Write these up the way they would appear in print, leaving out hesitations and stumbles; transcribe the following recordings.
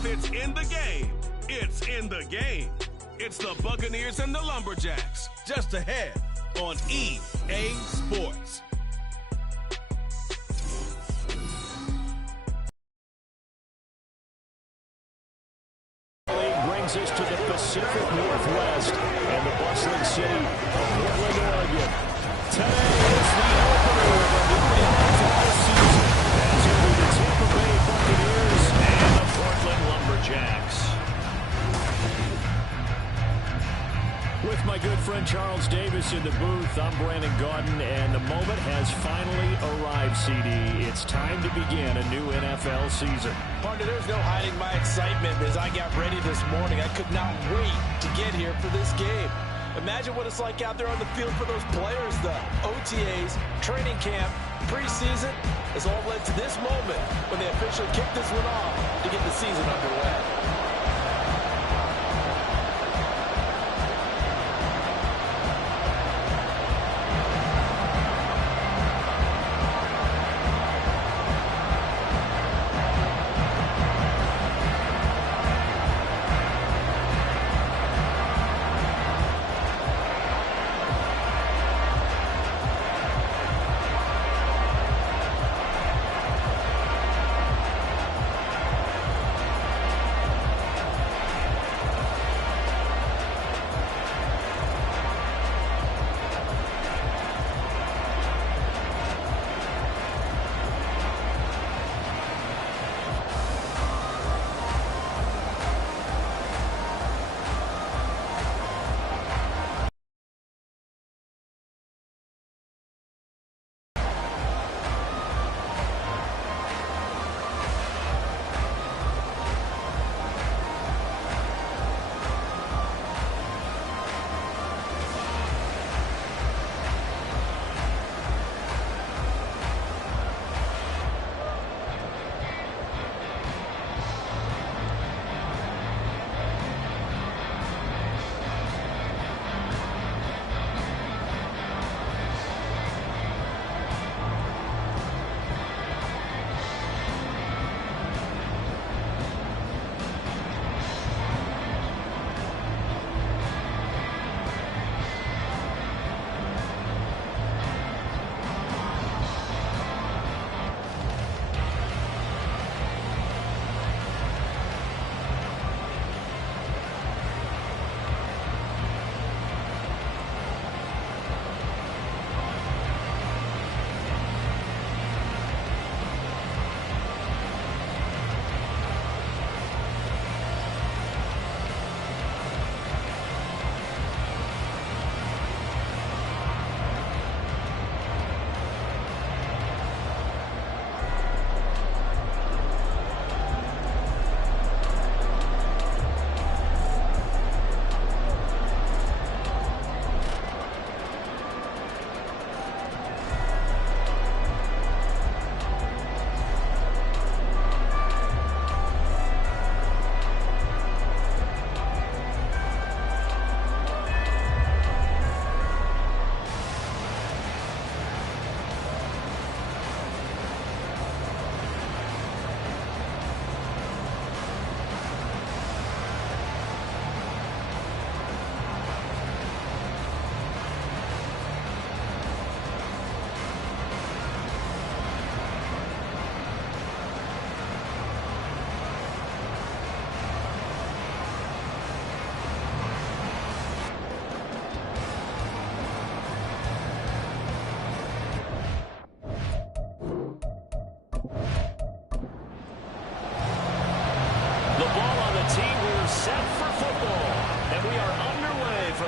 If it's in the game, it's in the game. It's the Buccaneers and the Lumberjacks, just ahead on EA Sports. Brings us to the Pacific Northwest and the bustling city of Portland, Oregon. Today is the opener of a new NFL season as it will be the Tampa Bay Buccaneers and the Portland Lumberjacks. With my good friend Charles Davis in the booth, I'm Brandon Gaudin, and the moment has finally arrived, CD. It's time to begin a new NFL season. Partner, there's no hiding my excitement as I got ready this morning. I could not wait to get here for this game. Imagine what it's like out there on the field for those players. The OTAs, training camp, preseason has all led to this moment when they officially kick this one off to get the season underway.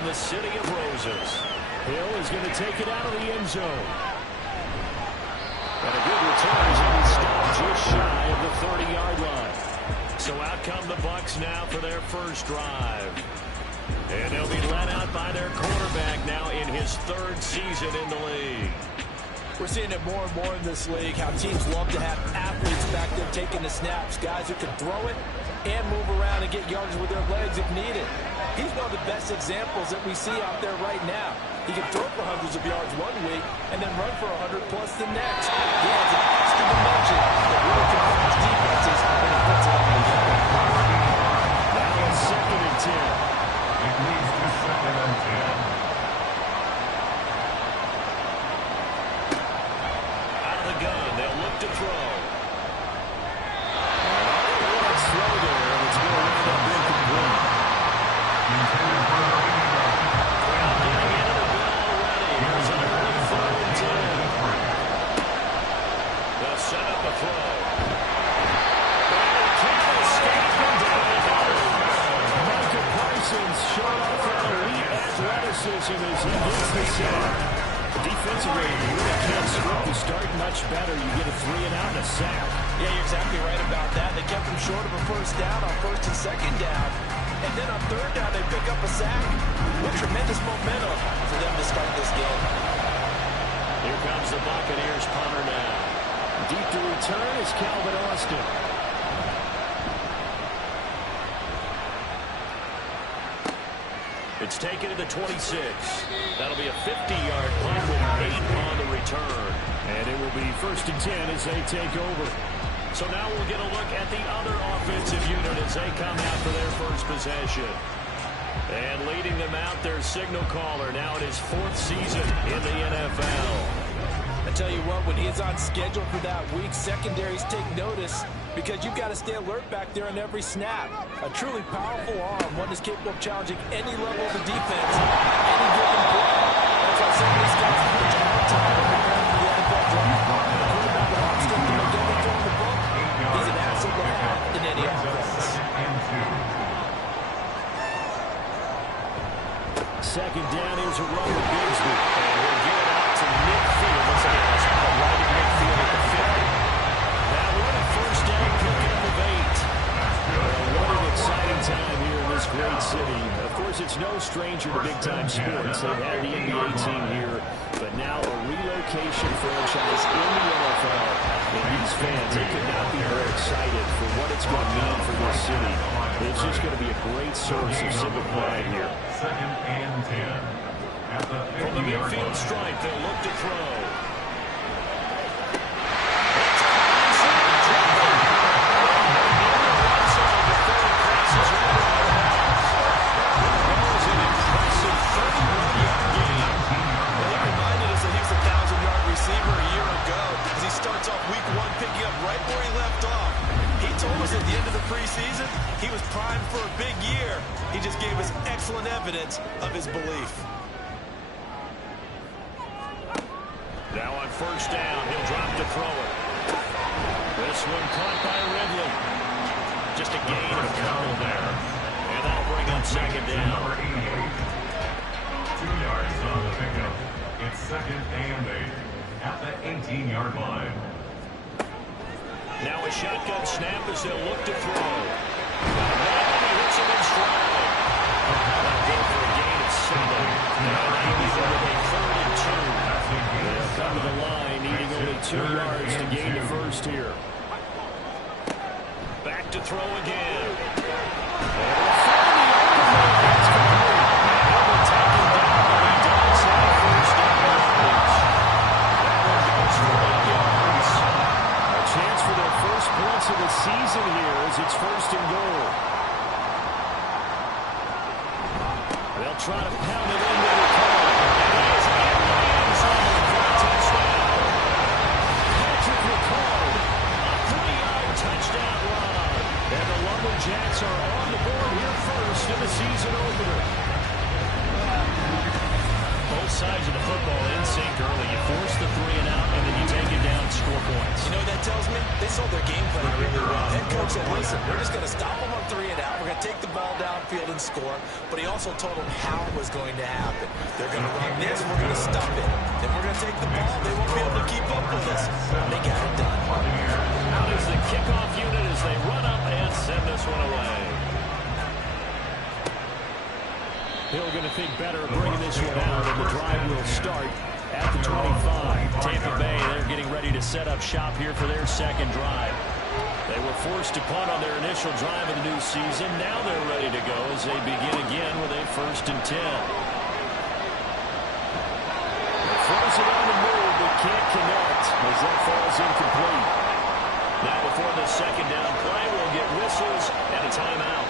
The City of Roses. Hill is going to take it out of the end zone. And a good return as he stopped just shy of the 30-yard line. So out come the Bucs now for their first drive. And they'll be led out by their quarterback now in his third season in the league. We're seeing it more and more in this league, how teams love to have athletes back there taking the snaps, guys who can throw it and move around and get yards with their legs if needed. He's one of the best examples that we see out there right now. He can throw for hundreds of yards one week and then run for 100+ the next. He has an extra dimension that really confronts defenses when he puts it on the field. him as he gets the sack. Defensively, you really can't script the start much better. You get a 3-and-out and a sack. Yeah, you're exactly right about that. They kept him short of a first down on first and second down. And then on third down, they pick up a sack. What tremendous momentum for them to start this game. Here comes the Buccaneers punter now. Deep to return is Calvin Austin. It's taken to the 26. That'll be a 50-yard punt with 8 on the return. And it will be 1st and 10 as they take over. So now we'll get a look at the other offensive unit as they come out for their first possession. And leading them out, their signal caller. Now in his 4th season in the NFL. I tell you what, when he's on schedule for that week, secondaries take notice because you've got to stay alert back there on every snap. A truly powerful arm, one that's capable of challenging any level of the defense, any given play. That's why some of these guys have such a hard time preparing for the NFL draft. The quarterback with arm strength to make every throw in the book. He's an asset to have in any offense. 2nd down, here's a run with Bigsby. And we'll get it out to midfield. Looks like it's right at midfield at the 50. Now what a first down, picking up of 8. What an exciting time here in this great city. Of course, it's no stranger to big-time sports. They've had the NBA team here, but now a relocation franchise in the NFL. And these fans, they could not be more excited for what it's going to mean for this city. It's just going to be a great source of civic pride here. 2nd and 10. From the midfield stripe, they'll look to throw. Receiver a year ago as he starts off week 1 picking up right where he left off. He told us at the end of the preseason he was primed for a big year. He just gave us excellent evidence of his belief. Now on 1st down, he'll drop to throw it. This one caught by Ridley. Just a gain of a couple there. And that'll bring up 2nd down. Number 88. 2 yards on the pickup. It's 2nd and 8. At the 18-yard line. Now a shotgun snap as they'll look to throw. And he hits him in stride. That'll go for a gain of 7. Now with a 3rd and 2. They'll come to the line, needing only 2 yards to gain the first here. Back to throw again. Of the season here as it's 1st and goal. They'll try to pound it in with a call. And he is in the end zone for a touchdown. Patrick Ricard, a 3-yard touchdown run. And the Lumberjacks are on the board here first in the season opener. Both sides of the football in sync early. You force the 3-and-out, and then you take it down and score points. You know what that tells me? They sold their game plan really well. Head coach said, listen, we're just going to stop them on 3-and-out. We're going to take the ball downfield and score. But he also told them how it was going to happen. They're going to run this, and we're going to stop it. Then we're going to take the ball. They won't be able to keep up with us. They got it done. Out is the kickoff unit as they run up and send this one away. Hill going to think better of bringing this one out, and the drive will start at the 25. Tampa Bay, they're getting ready to set up shop here for their 2nd drive. They were forced to punt on their initial drive of the new season. Now they're ready to go as they begin again with a 1st and 10. Throws it on the move, but can't connect as that falls incomplete. Now before the 2nd down play, we'll get whistles and a timeout.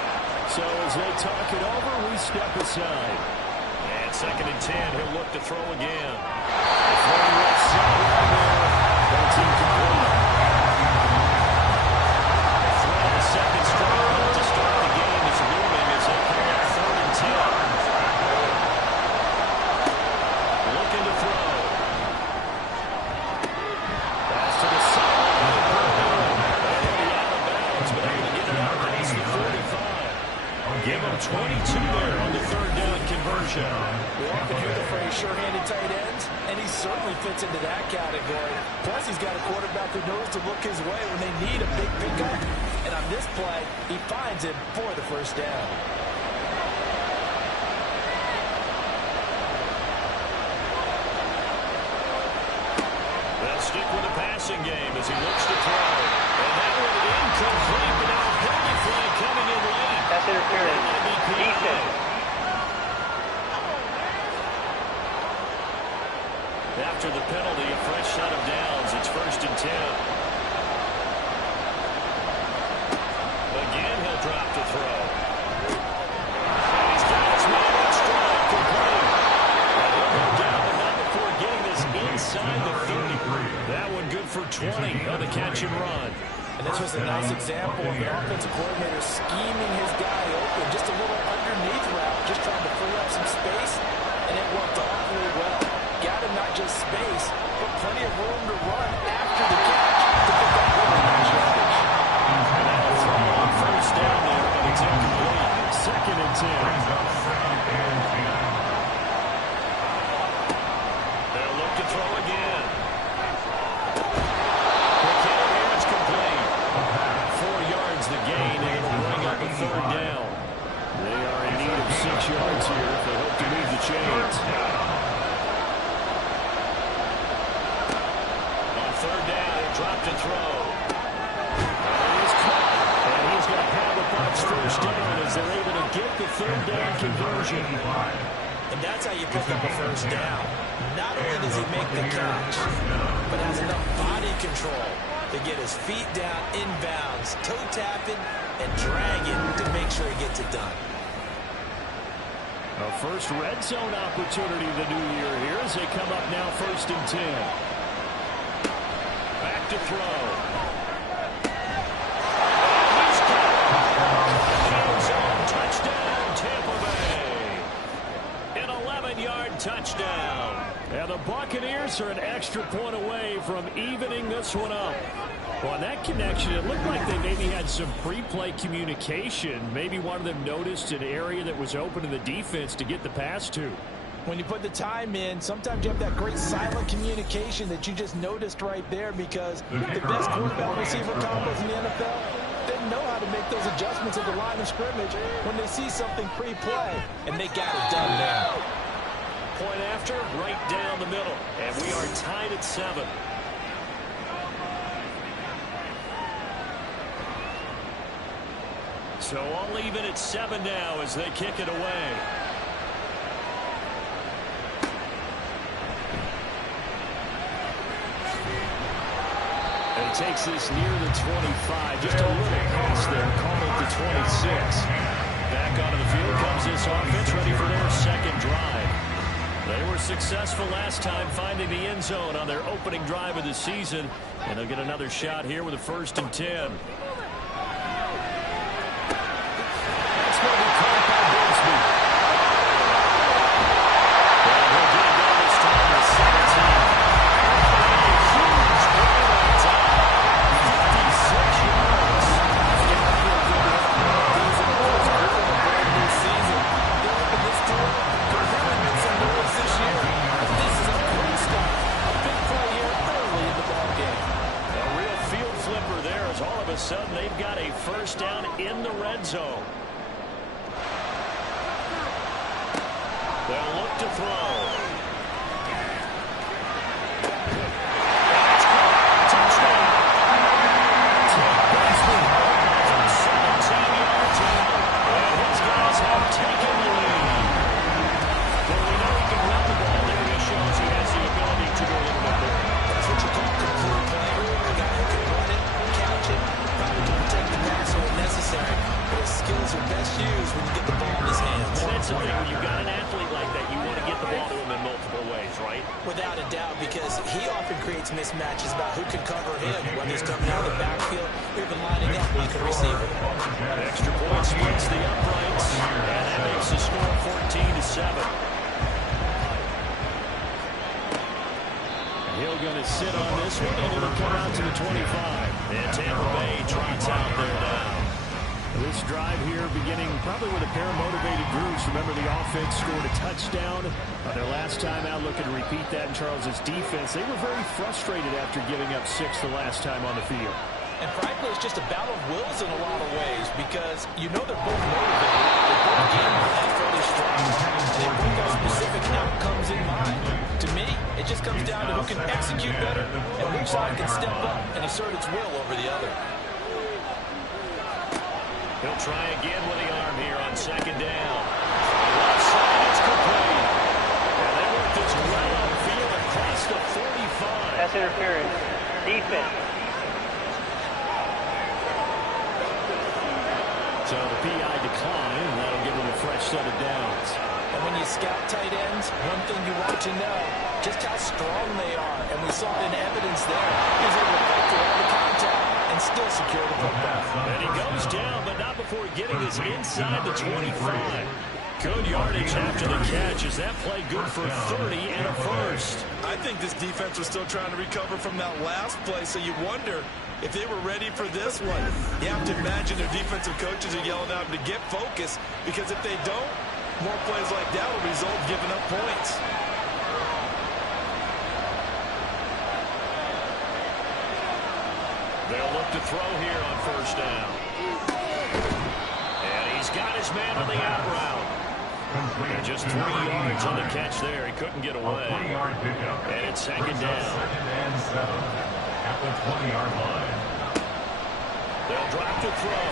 So as they talk it over, we step aside. And 2nd and 10, he'll look to throw again. Throwing left side right there. That's incomplete. The throw, the 2nd straight run to start the game is looming as they come up 3rd and 10. Looking to throw. Pass to the sideline. And he'll be out of bounds, but able to get it out past the 45. Give him 22 there on the third down conversion. We often hear the phrase sure-handed tight ends, and he certainly fits into that category. Plus, he's got a quarterback who knows to look his way when they need a big pickup. And on this play, he finds it for the first down. They'll stick with the passing game as he looks to throw. And that one incomplete, but now a penalty flag coming in late. That's interference. Decent. After the penalty, a fresh set of downs. It's 1st and 10. Again, he'll drop to throw. And he's got his man on stride, complete. And he'll go down the number before getting this inside the 30. That one good for 20 on the catch and run. And this was a nice example of the offensive coordinator scheming his guy open. Just a little underneath route, just trying to free up some space, and it worked awfully well. Got him not just space, but plenty of room to run after the catch to pick up really nice yardage. And that'll throw on first down there, but it's incomplete. 2nd and 10. They'll look to throw again. It's complete. 4 yards the gain, and it'll bring up a 3rd down. They are in need of 6 yards here if they hope to move the chains. Drop to throw. He's caught. And he's going to have a box first down as they're able to get the 3rd down conversion. And that's how you pick up a first down. Not only does he make the catch, but has enough body control to get his feet down inbounds, toe tapping, and dragging to make sure he gets it done. A first red zone opportunity of the new year here as they come up now 1st and 10. Back to throw. He's got it. End zone touchdown, Tampa Bay. An 11-yard touchdown. And the Buccaneers are an extra point away from evening this one up. Well, on that connection, it looked like they maybe had some pre-play communication. Maybe one of them noticed an area that was open to the defense to get the pass to. When you put the time in, sometimes you have that great silent communication that you just noticed right there, because the best quarterback receiver combos in the NFL, they know how to make those adjustments at the line of scrimmage when they see something pre-play, and they got it done there. Point after, right down the middle, and we are tied at 7. So all even at 7 now as they kick it away. And he takes this near the 25. Just a little pass there, call it the 26. Back onto the field comes this offense, ready for their second drive. They were successful last time finding the end zone on their opening drive of the season. And they'll get another shot here with a 1st and 10. Sudden, they've got a first down in the red zone. They'll look to throw. Touchdown. From 17 yards out. And his guys have taken the lead. Well, we know he can run the ball. There he shows he has the ability to do a little bit more. That's what you call complete play. A guy who can run it, catch it, probably to protect the passer when necessary. But his skills are best used when you get the ball in his hands. And that's the thing, when you've got an athlete like that, you want to get the ball to him in multiple ways, right? Without a doubt, because he often creates mismatches about who can cover him, whether he's coming out of the backfield or even lining up when you can receive it. Extra point splits the uprights, and that makes the score 14-7. Hill going to sit on this one, and it'll come out to the 25. And Tampa Bay trots out there now. This drive here beginning probably with a pair of motivated groups. Remember, the offense scored a touchdown on their last time out, looking to repeat that in Charles's defense. They were very frustrated after giving up 6 the last time on the field. And frankly, it's just a battle of wills in a lot of ways because you know they're both motivated. They're both game plan fairly strong. They both have specific outcomes in mind. To me, it just comes down to who can execute better and which side can step up and assert its will over the other. He'll try again with the arm here on second down. Left side, it's complete. And they work this well upfield across the 45. Pass interference. Defense. So the PI decline, and that'll give them a fresh set of downs. And when you scout tight ends, one thing you want to know, just how strong they are. And we saw it in evidence there. He was able to fight through all the contact and still secure the football. And he goes down, but not before getting this inside the 25. Good yardage after the catch. Is that play good for 30 and a first? I think this defense was still trying to recover from that last play, so you wonder if they were ready for this one. You have to imagine their defensive coaches are yelling at them to get focused, because if they don't, more plays like that will result in giving up points. They'll look to throw here on first down. And he's got his man on the out route. And just 3 yards on the catch there. He couldn't get away. And it's second down. Second and 7 at the 20-yard line. They'll drop to throw.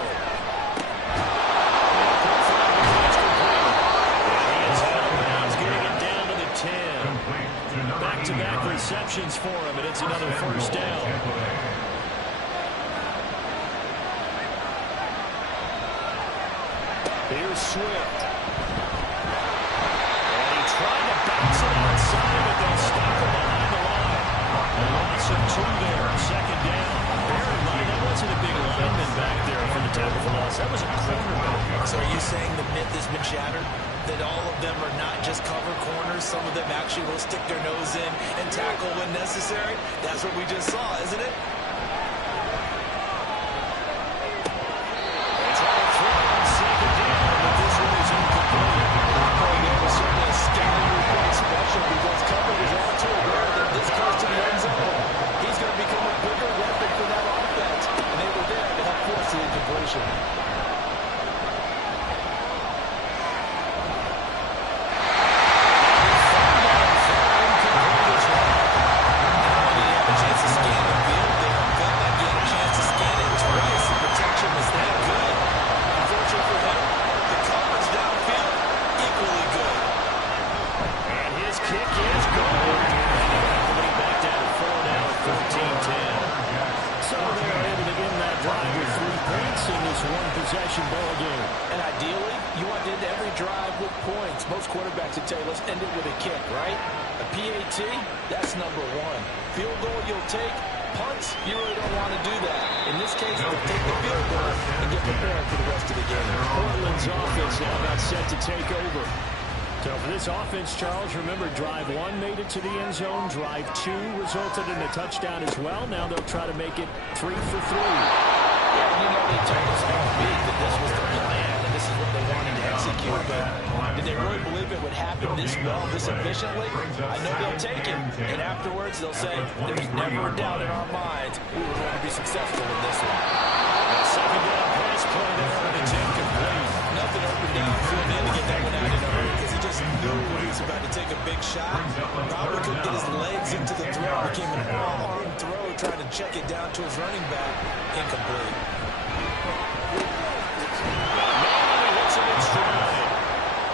He is out of bounds, getting it down to the 10. Back-to-back receptions for him, and it's another first down. Here's Swift. And he tried to bounce it outside, but they'll stop him behind the line. A loss of 2 there, second down. Bear in mind, that wasn't a big lineman back there for the tackle for loss. That was a cornerback. So are you saying the myth has been shattered? That all of them are not just cover corners? Some of them actually will stick their nose in and tackle when necessary? That's what we just saw, isn't it? And ideally, you want to end every drive with points. Most quarterbacks would tell you, let's end it with a kick, right? A PAT, that's number 1. Field goal you'll take. Punts, you really don't want to do that. In this case, they'll take the field goal and get prepared for the rest of the game. Portland's offense now about set to take over. So for this offense, Charles, remember, drive 1 made it to the end zone. Drive 2 resulted in a touchdown as well. Now they'll try to make it 3 for 3. Yeah, you know, they told us all week that this was the plan and this is what they wanted to execute, but did they really believe it would happen this well, this efficiently? I know they'll take it, and afterwards they'll say, there's never a doubt in our minds we were going to be successful in this one. Second down pass play there, and it's incomplete. Nothing open downfield in to get that one out in a hurry, because he just knew he was about to take a big shot. Probably couldn't get his legs into the throw. Became an all-arm throw, trying to check it down to his running back. Incomplete.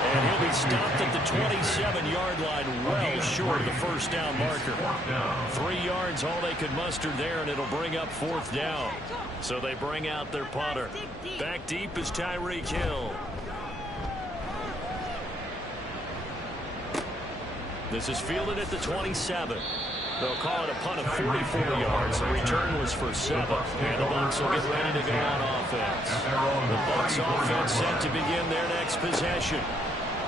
And he'll be stopped at the 27-yard line, well short of the first down marker. 3 yards, all they could muster there, and it'll bring up 4th down. So they bring out their punter. Back deep is Tyreek Hill. This is fielded at the 27. They'll call it a punt of 44 yards. The return was for 7. And the Bucs will get ready to go on offense. The Bucs offense set to begin their next possession.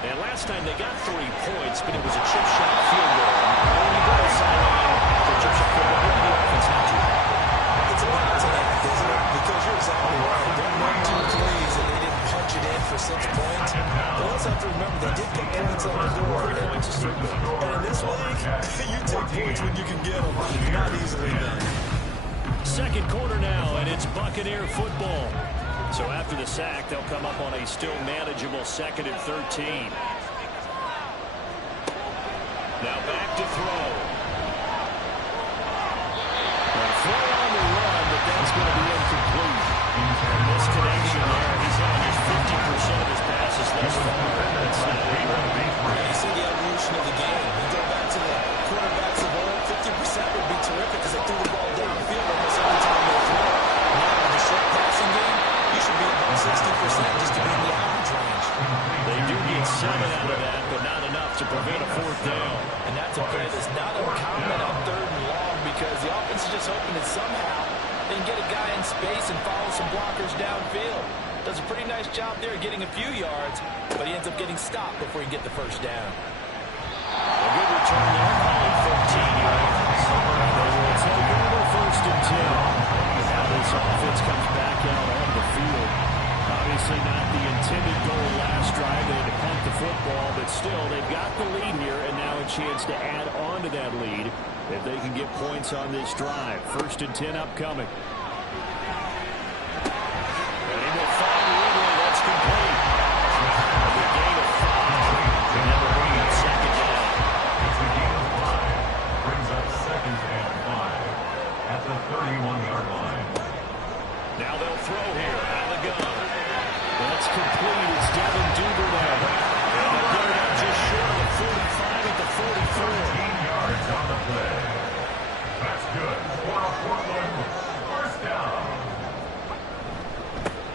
And last time they got 3 points, but it was a chip shot field goal. When you go to the sideline after a chip shot field goal, what do the offense have to? It's a lot to that, isn't it? Because you're exactly right. They're 1, 2, 3s, and for 6 points. But you also have to remember they did put points on the board. And in this league, you take points when you can get them. Not easily done. Second quarter now, and it's Buccaneer football. So after the sack, they'll come up on a still manageable 2nd and 13. Now back to throw. Throw on the run, but that's going to be incomplete. Misconnection there. He's had just 50% of his passes thus far. That's not what you want to be. You see the evolution of the game. You go back to the quarterbacks of old, 50% would be terrific because they threw the ball downfield almost every time they throw. Now in the short passing game, you should be about 60% just to be in the average range. They do get 7 out of that, but not enough to prevent a 4th down. And that's a play that's not uncommon on 3rd and long because the offense is just hoping that somehow they can get a guy in space and follow some blockers downfield. Does a pretty nice job there getting a few yards, but he ends up getting stopped before he can get the 1st down. A good return there, calling 13 yards. They will take over 1st and 10. Now this offense comes back out on the field. Obviously not the intended goal last drive. They had to punt the football, but still they've got the lead here and now a chance to add on to that lead if they can get points on this drive. 1st and 10 upcoming. And he will find Ridley. That's complete. A good gain of 5. And now they're bringing up 2nd down. It's a gain of 5. Brings up 2nd and 5 at the 31-yard line. Now they'll throw here out of the gun. That's complete. It's Devin Duvernay. And they'll get it up just short of the 45 at the 44. 13 yards on the play. That's good for Portland. 1st down.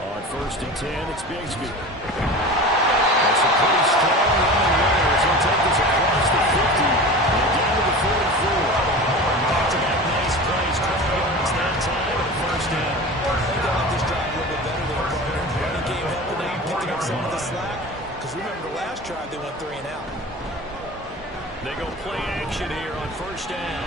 On 1st and 10, it's Bigsby. That's a pretty strong running there as he'll take this across the 50 and down to the 44. Back-to-back nice plays, 12 yards that time, and a 1st down. I think they like this drive a little bit better than a running game helping out, picking up some of the slack. Because remember the last drive they went 3 and out. They go play action here on 1st down.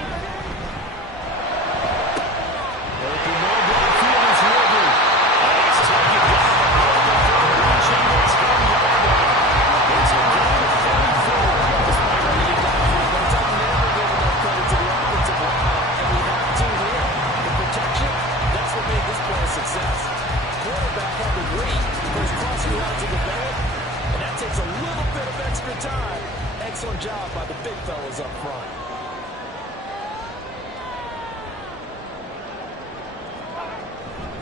Open no downfield is Ridley. And he's taken down. Reaching this 1-yard line. It's a gain of 34. This might be a downfield, but it's never given enough credit to the offensive line. And we have to here. The protection, that's what made this play a success. Quarterback had to wait for his crossing route to develop, and that takes a little bit of extra time. Excellent job by the big fellas up front.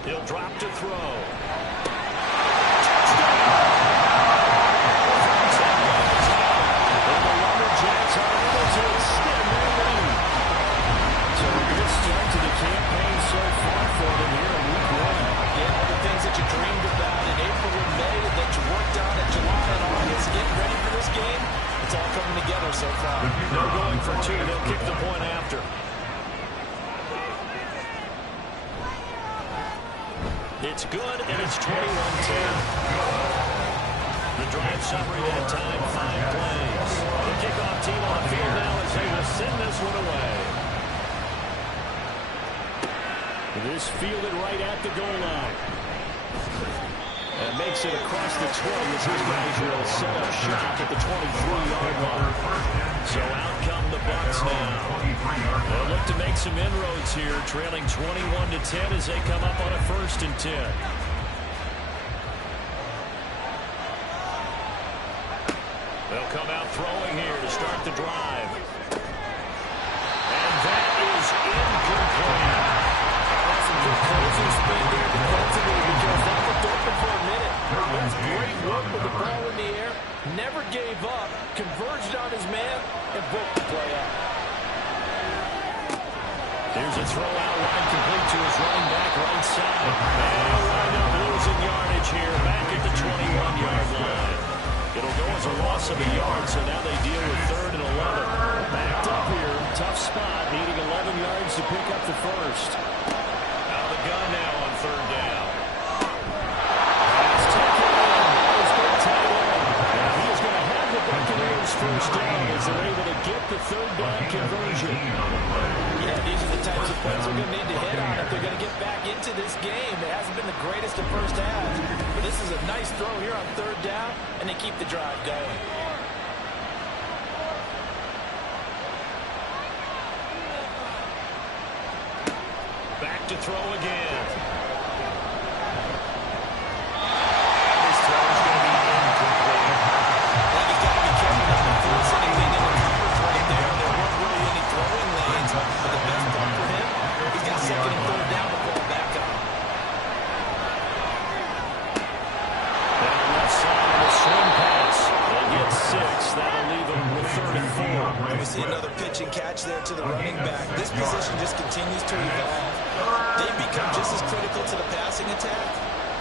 He'll drop to throw. And the Lumberjacks are able to extend their lead. So a good start to the campaign so far for them here in week 1. Yeah, all the things that you dreamed about in April and May that you worked on in July and August, getting ready for this game, it's all coming together so far. They're going for 2. They'll kick the point after. It's good, and it's 21-10. The drive summary that time, 5 plays. The kickoff team on the field now as they will send this one away. This fielded right at the goal line. And makes it across the 20 as his guys will set up shop at the 23-yard line. So out come the Bucs now. They'll look to make some inroads here, trailing 21-10 as they come up on a 1st and 10. They'll come out throwing here to start the drive. And that is incomplete. That's some good closing speed there defensively because that looked open for a minute. That's great work with the ball in the air. Never gave up. Converged on his man and broke the play up. Here's a throw out line complete to his running back right side. And he'll wind up losing yardage here back at the 21-yard line. It'll go as a loss of a yard, so now they deal with 3rd and 11. Backed up here, tough spot, needing 11 yards to pick up the 1st. Out of the gun now on 3rd down. Pass taken in, that is good tight end. And he is going to have the Buccaneers 1st down as they're able to get the 3rd down conversion. Yeah, these are the types of plays they're going to need to hit on if they're going to get back into this game. It hasn't been the greatest of first halves, but this is a nice throw here on third down, and they keep the drive going. Back to throw again. This throw is going to be incomplete. Well, you've got to be careful not to force anything in the coverage right there. There weren't really any throwing lanes, but the best part for him, he's got second and third down to fall back on. Down left side of the swing pass. They get 6. That'll leave them with 34. And we see another pitch and catch there to the running back. This position just continues to evolve. They've become just as critical to the passing attack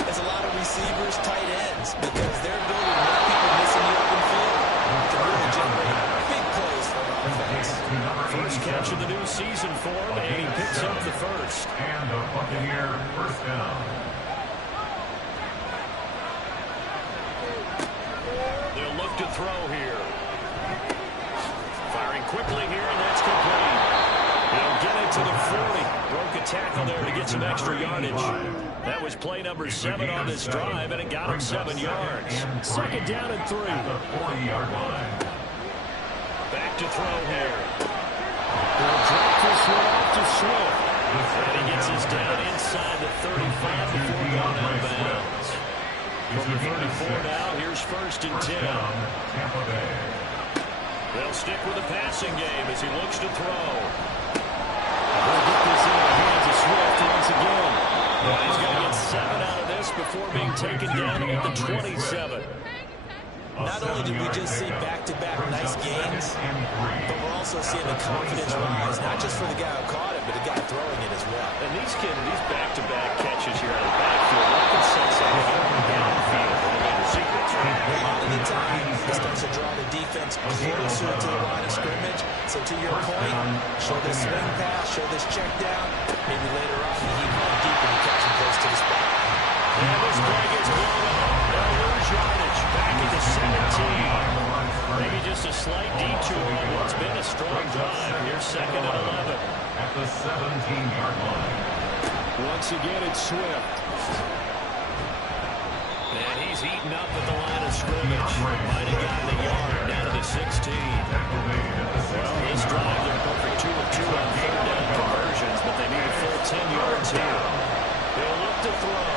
as a lot of receivers, tight ends, because their ability to make people miss in the open field can really generate big plays for offense. First catch of the new season for him, and he picks up the first. And the Buccaneer first down. They'll look to throw here. Firing quickly here, and that's complete. He'll get it to the 40. Broke a tackle there to get some extra yardage. That was play number 7 on this drive, and it got him 7 yards. Second down and 3. At the 40-yard line. Back to throw here. He'll drop this one off to Swift. And he gets us down inside the 35 before going out of bounds. From the 34 now, here's first and 10. Tampa Bay. They'll stick with the passing game as he looks to throw. He'll get this in the hands of Swift once again. Well, he's going to get 7 out of this before being taken down at the 27. Not only did we just see back-to-back nice gains, but we're also seeing the confidence rise, not just for the guy who caught it, but the guy throwing it as well. And these back-to-back catches here out of the backfield, that can set something downfield. A lot of the time, it starts to draw the defense closer to the line of scrimmage. So to your point, show this swing pass, show this check down. Maybe later on, he run deep and you catch him close to the spot. And this play gets blown up. They'll lose yardage back at the 17. Maybe just a slight detour on what's been a strong drive. Here's second and 11. At the 17-yard line. Once again, it's Swift. And he's heating up at the line of scrimmage. Might have gotten the yard down to the 16. Well, this drive, they're perfect 2 of 2 on third down conversions, but they need a full 10 yards here. They'll look to throw.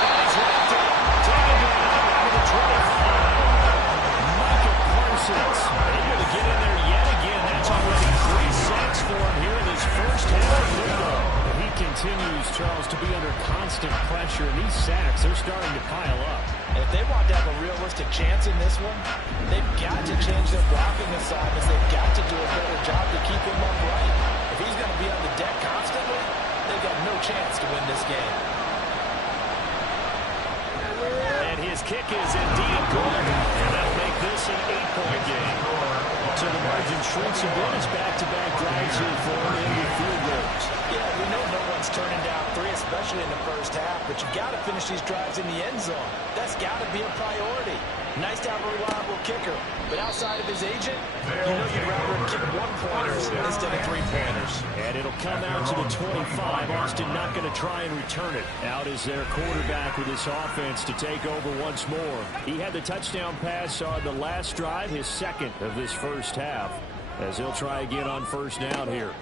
And he's wrapped up. Taken down to the 25. Michael Parsons able to get in there yet again. That's already 3 sacks for him here in his first half of football. He continues, Charles, to be under constant pressure, and these sacks, they're starting to pile up. And if they want to have a realistic chance in this one, they've got to change their blocking assignments. They've got to do a better job to keep him upright. If he's going to be on the deck constantly, they've got no chance to win this game. And his kick is indeed good. And that'll make this an 8-point game. So the margin shrinks a bit as back-to-back drives here for him in the field goals. Yeah, we know no one's turning down 3, especially in the first half, but you got to finish these drives in the end zone. That's got to be a priority. Nice to have a reliable kicker, but outside of his agent, you know you'd rather him kick 1-pointers instead of 3-pointers. And it'll come out to the 25. Austin not going to try and return it. Out is their quarterback with this offense to take over once more. He had the touchdown pass on the last drive, his second of this first half, as he'll try again on first down here.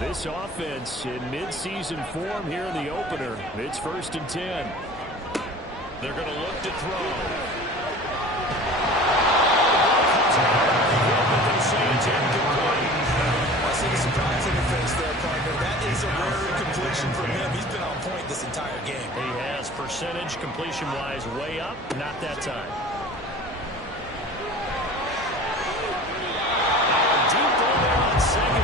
This offense in mid-season form here in the opener. It's first and 10. They're going to look to throw. I see the surprise interface there, partner. That is a rare completion from him. He's been on point this entire game. He has percentage completion-wise way up. Not that time. Deep over on second.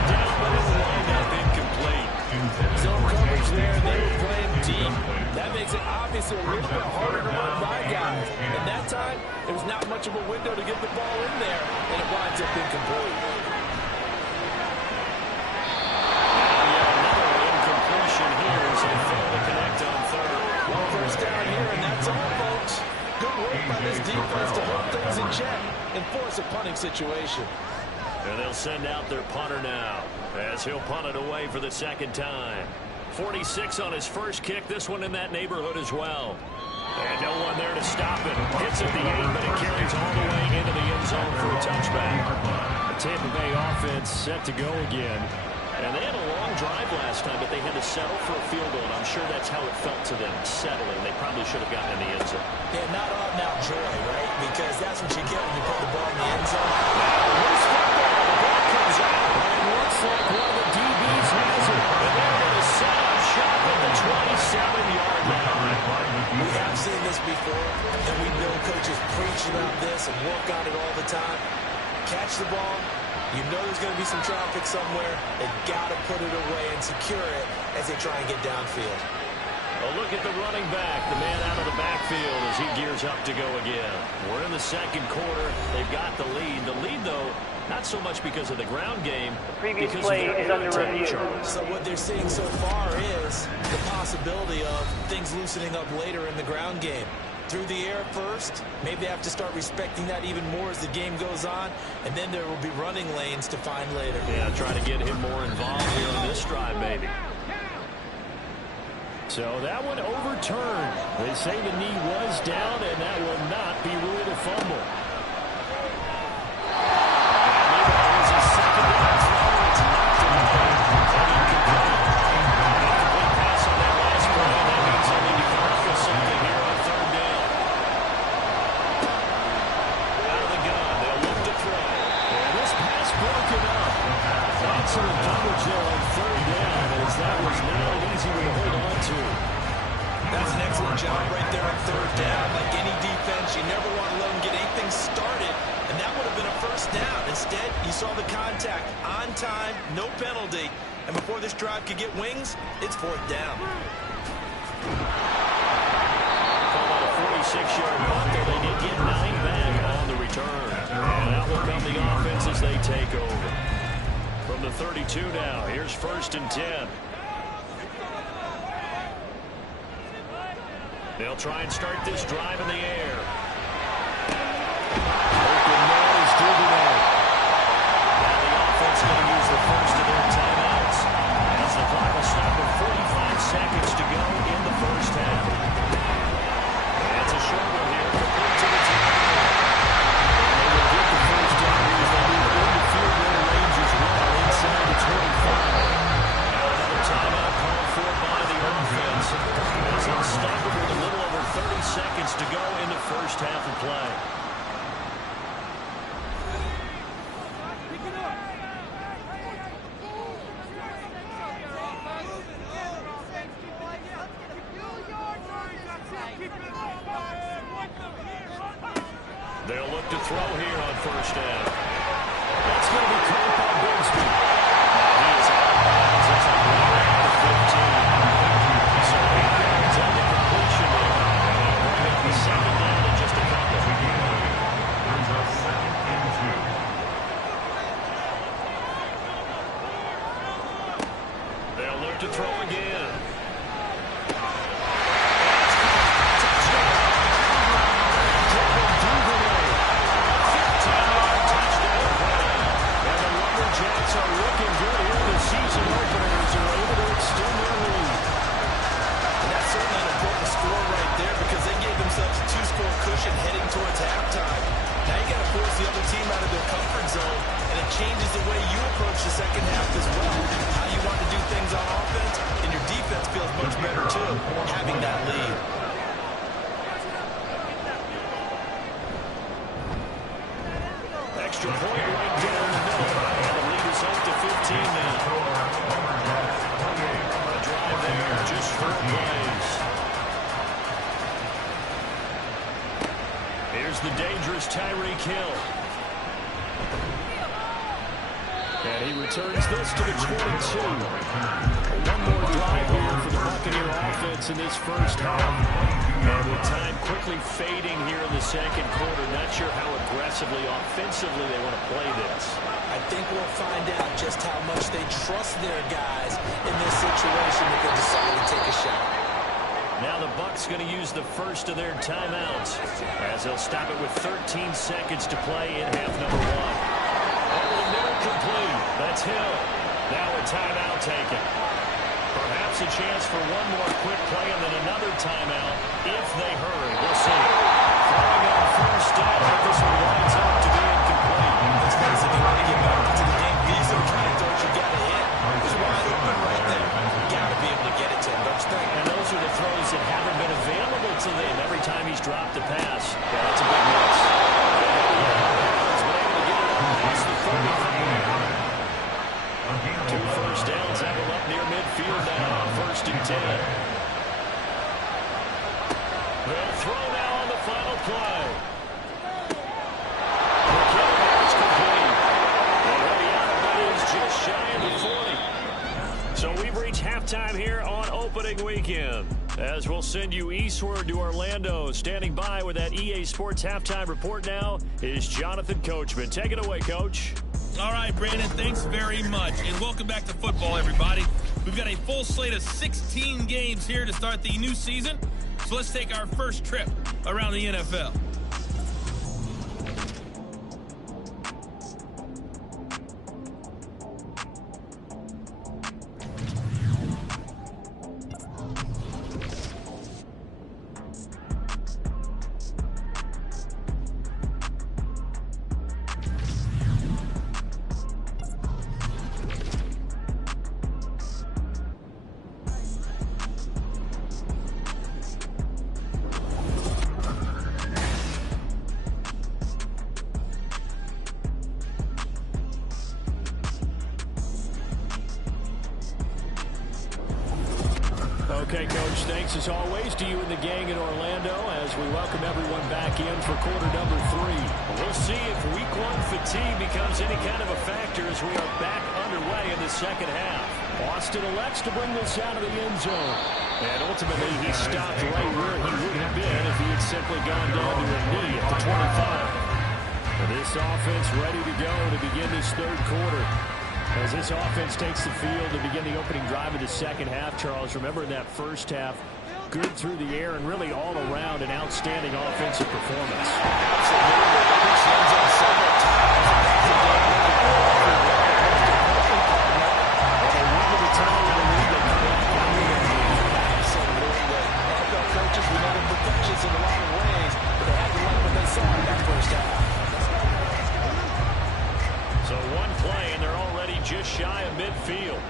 it a little bit harder to run by guys. And that time, there was not much of a window to get the ball in there, and it winds up incomplete. Another incompletion here as they fail to connect on third. Well, first down here, and that's all, folks. Good work by this defense to hold things in check and force a punting situation. And they'll send out their punter now as he'll punt it away for the second time. 46 on his first kick. This one in that neighborhood as well. And no one there to stop it. Hits at the 8, but it carries all the way into the end zone for a touchback. The Tampa Bay offense set to go again. And they had a long drive last time, but they had to settle for a field goal. And I'm sure that's how it felt to them, settling. They probably should have gotten in the end zone. Yeah, not all now joy, right? Because that's what you get when you put the ball in the end zone. Loose football. The ball comes out. And it looks like one of the DBs has it. And they're going to set up shop at the 27-yard line. We have seen this before, and we know coaches preach about this and work on it all the time. Catch the ball. You know there's going to be some traffic somewhere. They've got to put it away and secure it as they try and get downfield. A look at the running back, the man out of the backfield as he gears up to go again. We're in the second quarter. They've got the lead. The lead, though, not so much because of the ground game. The previous play is under review. So what they're seeing so far is the possibility of things loosening up later in the ground game. Through the air first, maybe they have to start respecting that even more as the game goes on, and then there will be running lanes to find later. Yeah, try to get him more involved here on this drive, maybe. So that one overturned. They say the knee was down, and that will not be ruled a fumble. And is a second down throw. It's knocked in the back. Incomplete pass on that last play. That means they need to come up with something here on third down. Out of the gun. They'll look to throw. And this pass broken up. Excellent coverage there on third down, as that was not an easy one to hold on to. That's an excellent job right there on third down. Like any defense, you never want to let them get anything started, and that would have been a first down. Instead, you saw the contact on time, no penalty, and before this drive could get wings, it's fourth down. Call out a 46-yard punt, though they did get 9 back on the return. And out will come the offense as they take over. From the 32 now, here's 1st and 10. They'll try and start this drive in the air. Open nose, Duvernay. Now the offense going to use the first of their timeouts as the clock will stop with 45 seconds to go in the first half. That's a short one here, complete to the team. They will get the first down as they move into field goal range as well inside the 25. Now another timeout called for by the offense. As they'll stop it with a little over 30 seconds to go in the first half of play. They'll look to throw here on first down. That's going to be caught by Bigsby. He is out of bounds. It's a right at the 15. So 8 yards on the completion there. And we'll make the second down in just a couple. Brings up 2nd and 2. They'll look to throw again. Jacks are looking good here in the season openers. They're able to extend their lead. And that's certainly an important score right there because they gave themselves a 2-score cushion heading towards halftime. Now you got to force the other team out of their comfort zone, and it changes the way you approach the second half as well. How you want to do things on offense, and your defense feels much better too, having that lead. Extra point right down the middle. And the lead is up to 15 now. A drive there, just 4 plays. Here's the dangerous Tyreek Hill. And And he returns this to the 22. One more drive here for the Buccaneer offense in this first half. And with time quickly fading here in the second quarter, not sure how aggressively, offensively they want to play this. I think we'll find out just how much they trust their guys in this situation if they decide to take a shot. Now the Bucs going to use the first of their timeouts as they'll stop it with 13 seconds to play in half number one. Never complete. That's Hill. Now a timeout taken. Perhaps a chance for one more quick play and then another timeout if they hurry. We'll see. Throwing on first down, but this one winds up to be incomplete. Let's face it, if you want to get back into the game, these are the kind of throws you got to hit. It's wide open right there. You got to be able to get it to him, don't you think? And those are the throws that haven't been available to them every time he's dropped a pass. Yeah, that's a big miss. Past the 35. Two first downs have him up near midfield now. First and 10. They'll throw now on the final play. It's complete. And the output is just shy of the 40. So we've reached halftime here on opening weekend. As we'll send you eastward to Orlando. Standing by with that EA Sports halftime report now is Jonathan Coachman. Take it away, Coach. All right, Brandon, thanks very much. And welcome back to football, everybody. We've got a full slate of 16 games here to start the new season. So let's take our first trip around the NFL. Okay, Coach, thanks as always to you and the gang in Orlando as we welcome everyone back in for quarter number 3. We'll see if week 1 fatigue becomes any kind of a factor as we are back underway in the second half. Austin elects to bring this out of the end zone. And ultimately, he stopped right where he would have been if he had simply gone down to a knee at the 25. And this offense ready to go to begin this third quarter. As this offense takes the field to begin the opening drive of the second half, Charles, remember in that first half, good through the air and really all around an outstanding offensive performance. Coaches, we know the perfections in a lot of ways, but they had to like what they saw in that first half. So one play, and they're already just shy of midfield.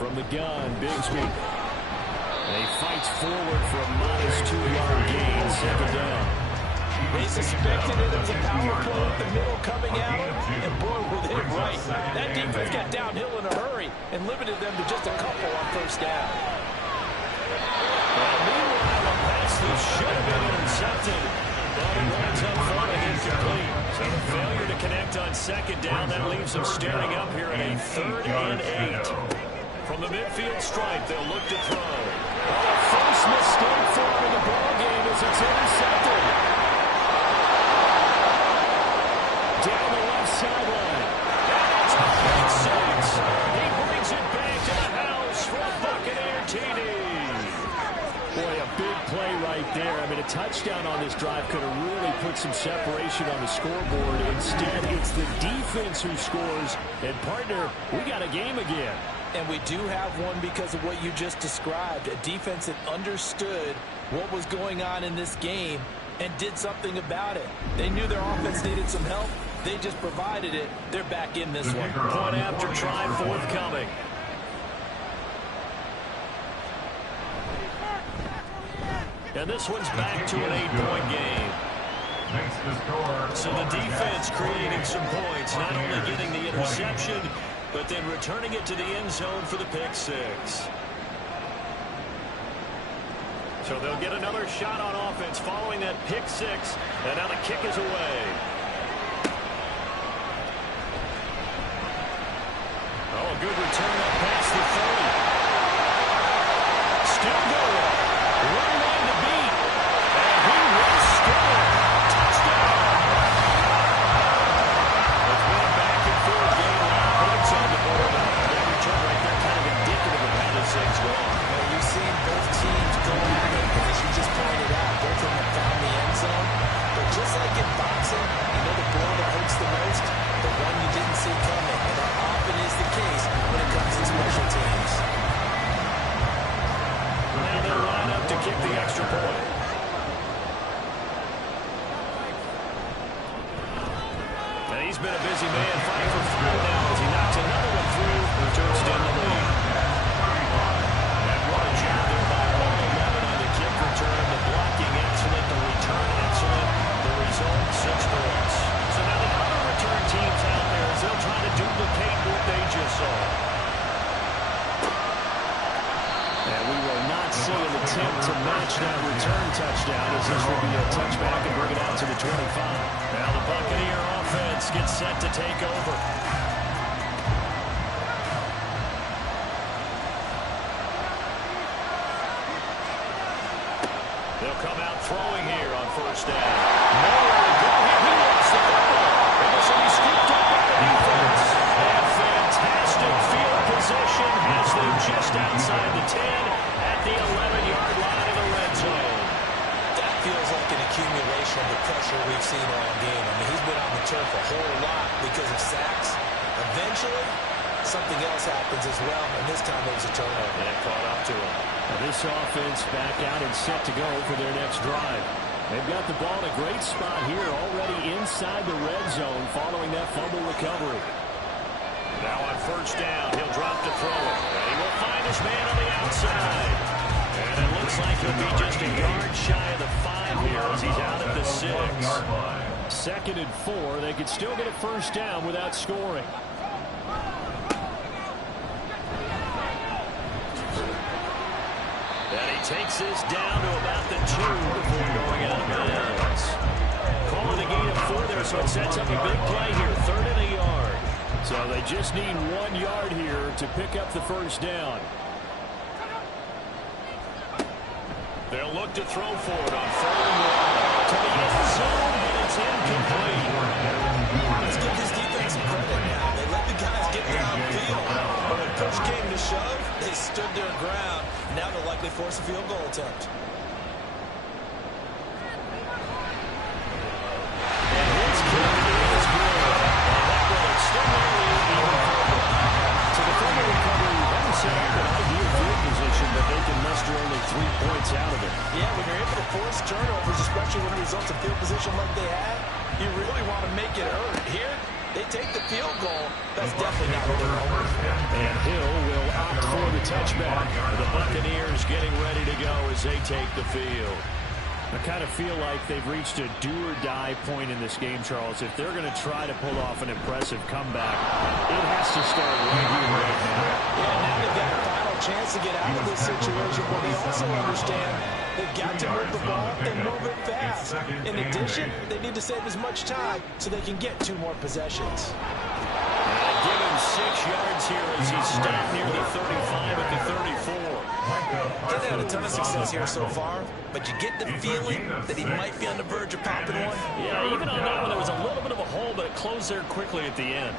From the gun, Bigsby. And he fights forward for a modest 2-yard gain, second down. They suspected it as a power play with the middle coming out, and boy, were they right. That defense got downhill in a hurry and limited them to just a couple on first down. Well, meanwhile, a pass that should have been intercepted. But it winds up falling incomplete. So the failure to connect on second down, that leaves them staring up here at a 3rd and 8. From the midfield stripe, they'll look to throw. The first mistake for him in the ballgame as it's intercepted. Down the left sideline. And it's a big 6. He brings it back to the house for a Buccaneer TD. Boy, a big play right there. I mean, a touchdown on this drive could have really put some separation on the scoreboard. Instead, it's the defense who scores. And, partner, we got a game again. And we do have one because of what you just described. A defense that understood what was going on in this game and did something about it. They knew their offense needed some help. They just provided it. They're back in this one. Point after try forthcoming. And this one's back to an 8-point game. So the defense creating some points, not only getting the interception, but then returning it to the end zone for the pick 6. So they'll get another shot on offense following that pick 6, and now the kick is away. good return up past the 30. Still going. One man to beat. And he will score. Touchdown. It's been a back-and-forth game. A lot of points on the board. That return right there kind of indicative of how this thing's going. Well, you've seen both teams go at it, as you just pointed out. Both of them have found the end zone. But just like in boxing, you know the blow that hurts the most? The one you didn't see coming. And that often is the case when it comes to special teams. Now they'll line up to kick the extra point. And he's been a busy man fighting for 4 now as he knocks another one through and turns down the lead. And what a job there by all 11 on the kick return. The blocking excellent, the return excellent, the result 6 points. So now the other return teams out there as they'll try to duplicate what they just saw. And we will not see an attempt to match that return touchdown as this will be a touchback and bring it out to the 25. Now the Buccaneer offense gets set to take over. They'll come out throwing here on first down. Nowhere to go here. He lost the ball. And this will be scooped up by the defense. And fantastic field position has them just outside the 10 at the 11-yard line of the red zone. That feels like an accumulation of the pressure we've seen all game. I mean, he's been on the turf a whole lot because of sacks. Eventually, something else happens as well, and this time it was a turnover. And it caught up to him. Now this offense back out and set to go for their next drive. They've got the ball in a great spot here, already inside the red zone following that fumble recovery. Now on first down, he'll drop to throw it. And he will find his man on the outside. And it looks like he'll be just a yard shy of the 5 here as he's out at the 6. 2nd and 4. They could still get a first down without scoring. And he takes this down to about the 2 before going out of bounds. Calling the gain of 4 there, so it sets up a big play here. 3rd and a yard. So they just need 1 yard here to pick up the first down. They'll look to throw for it on 3rd and 1. To the end zone, but it's incomplete. Let's give this defense some credit now. They let the guys get downfield. But when push came to shove, they stood their ground. Now they'll likely force a field goal attempt. And his kick is good. And that will extend their lead even further. So the fumble recovery, that was set up an ideal field position, but they can muster only 3 points out of it. Yeah, when you're able to force turnovers, especially when it results in field position like they had, you really want to make it hurt. Here, they take the field goal. That's definitely not over. And Hill will opt for the touchback. The Buccaneers getting ready to go as they take the field. I kind of feel like they've reached a do-or-die point in this game, Charles. If they're going to try to pull off an impressive comeback, it has to start right here, right now. Yeah, now they've got a final chance to get out of this situation, but they also understand they've got to move the ball and move it fast. In addition, they need to save as much time so they can get 2 more possessions. And give him 6 yards here as he stopped near the 35 at the 34. He's had a ton of success here so far, but you get the feeling that he might be on the verge of popping one. Yeah, even on that one, there was a little bit of a hole, but it closed there quickly at the end.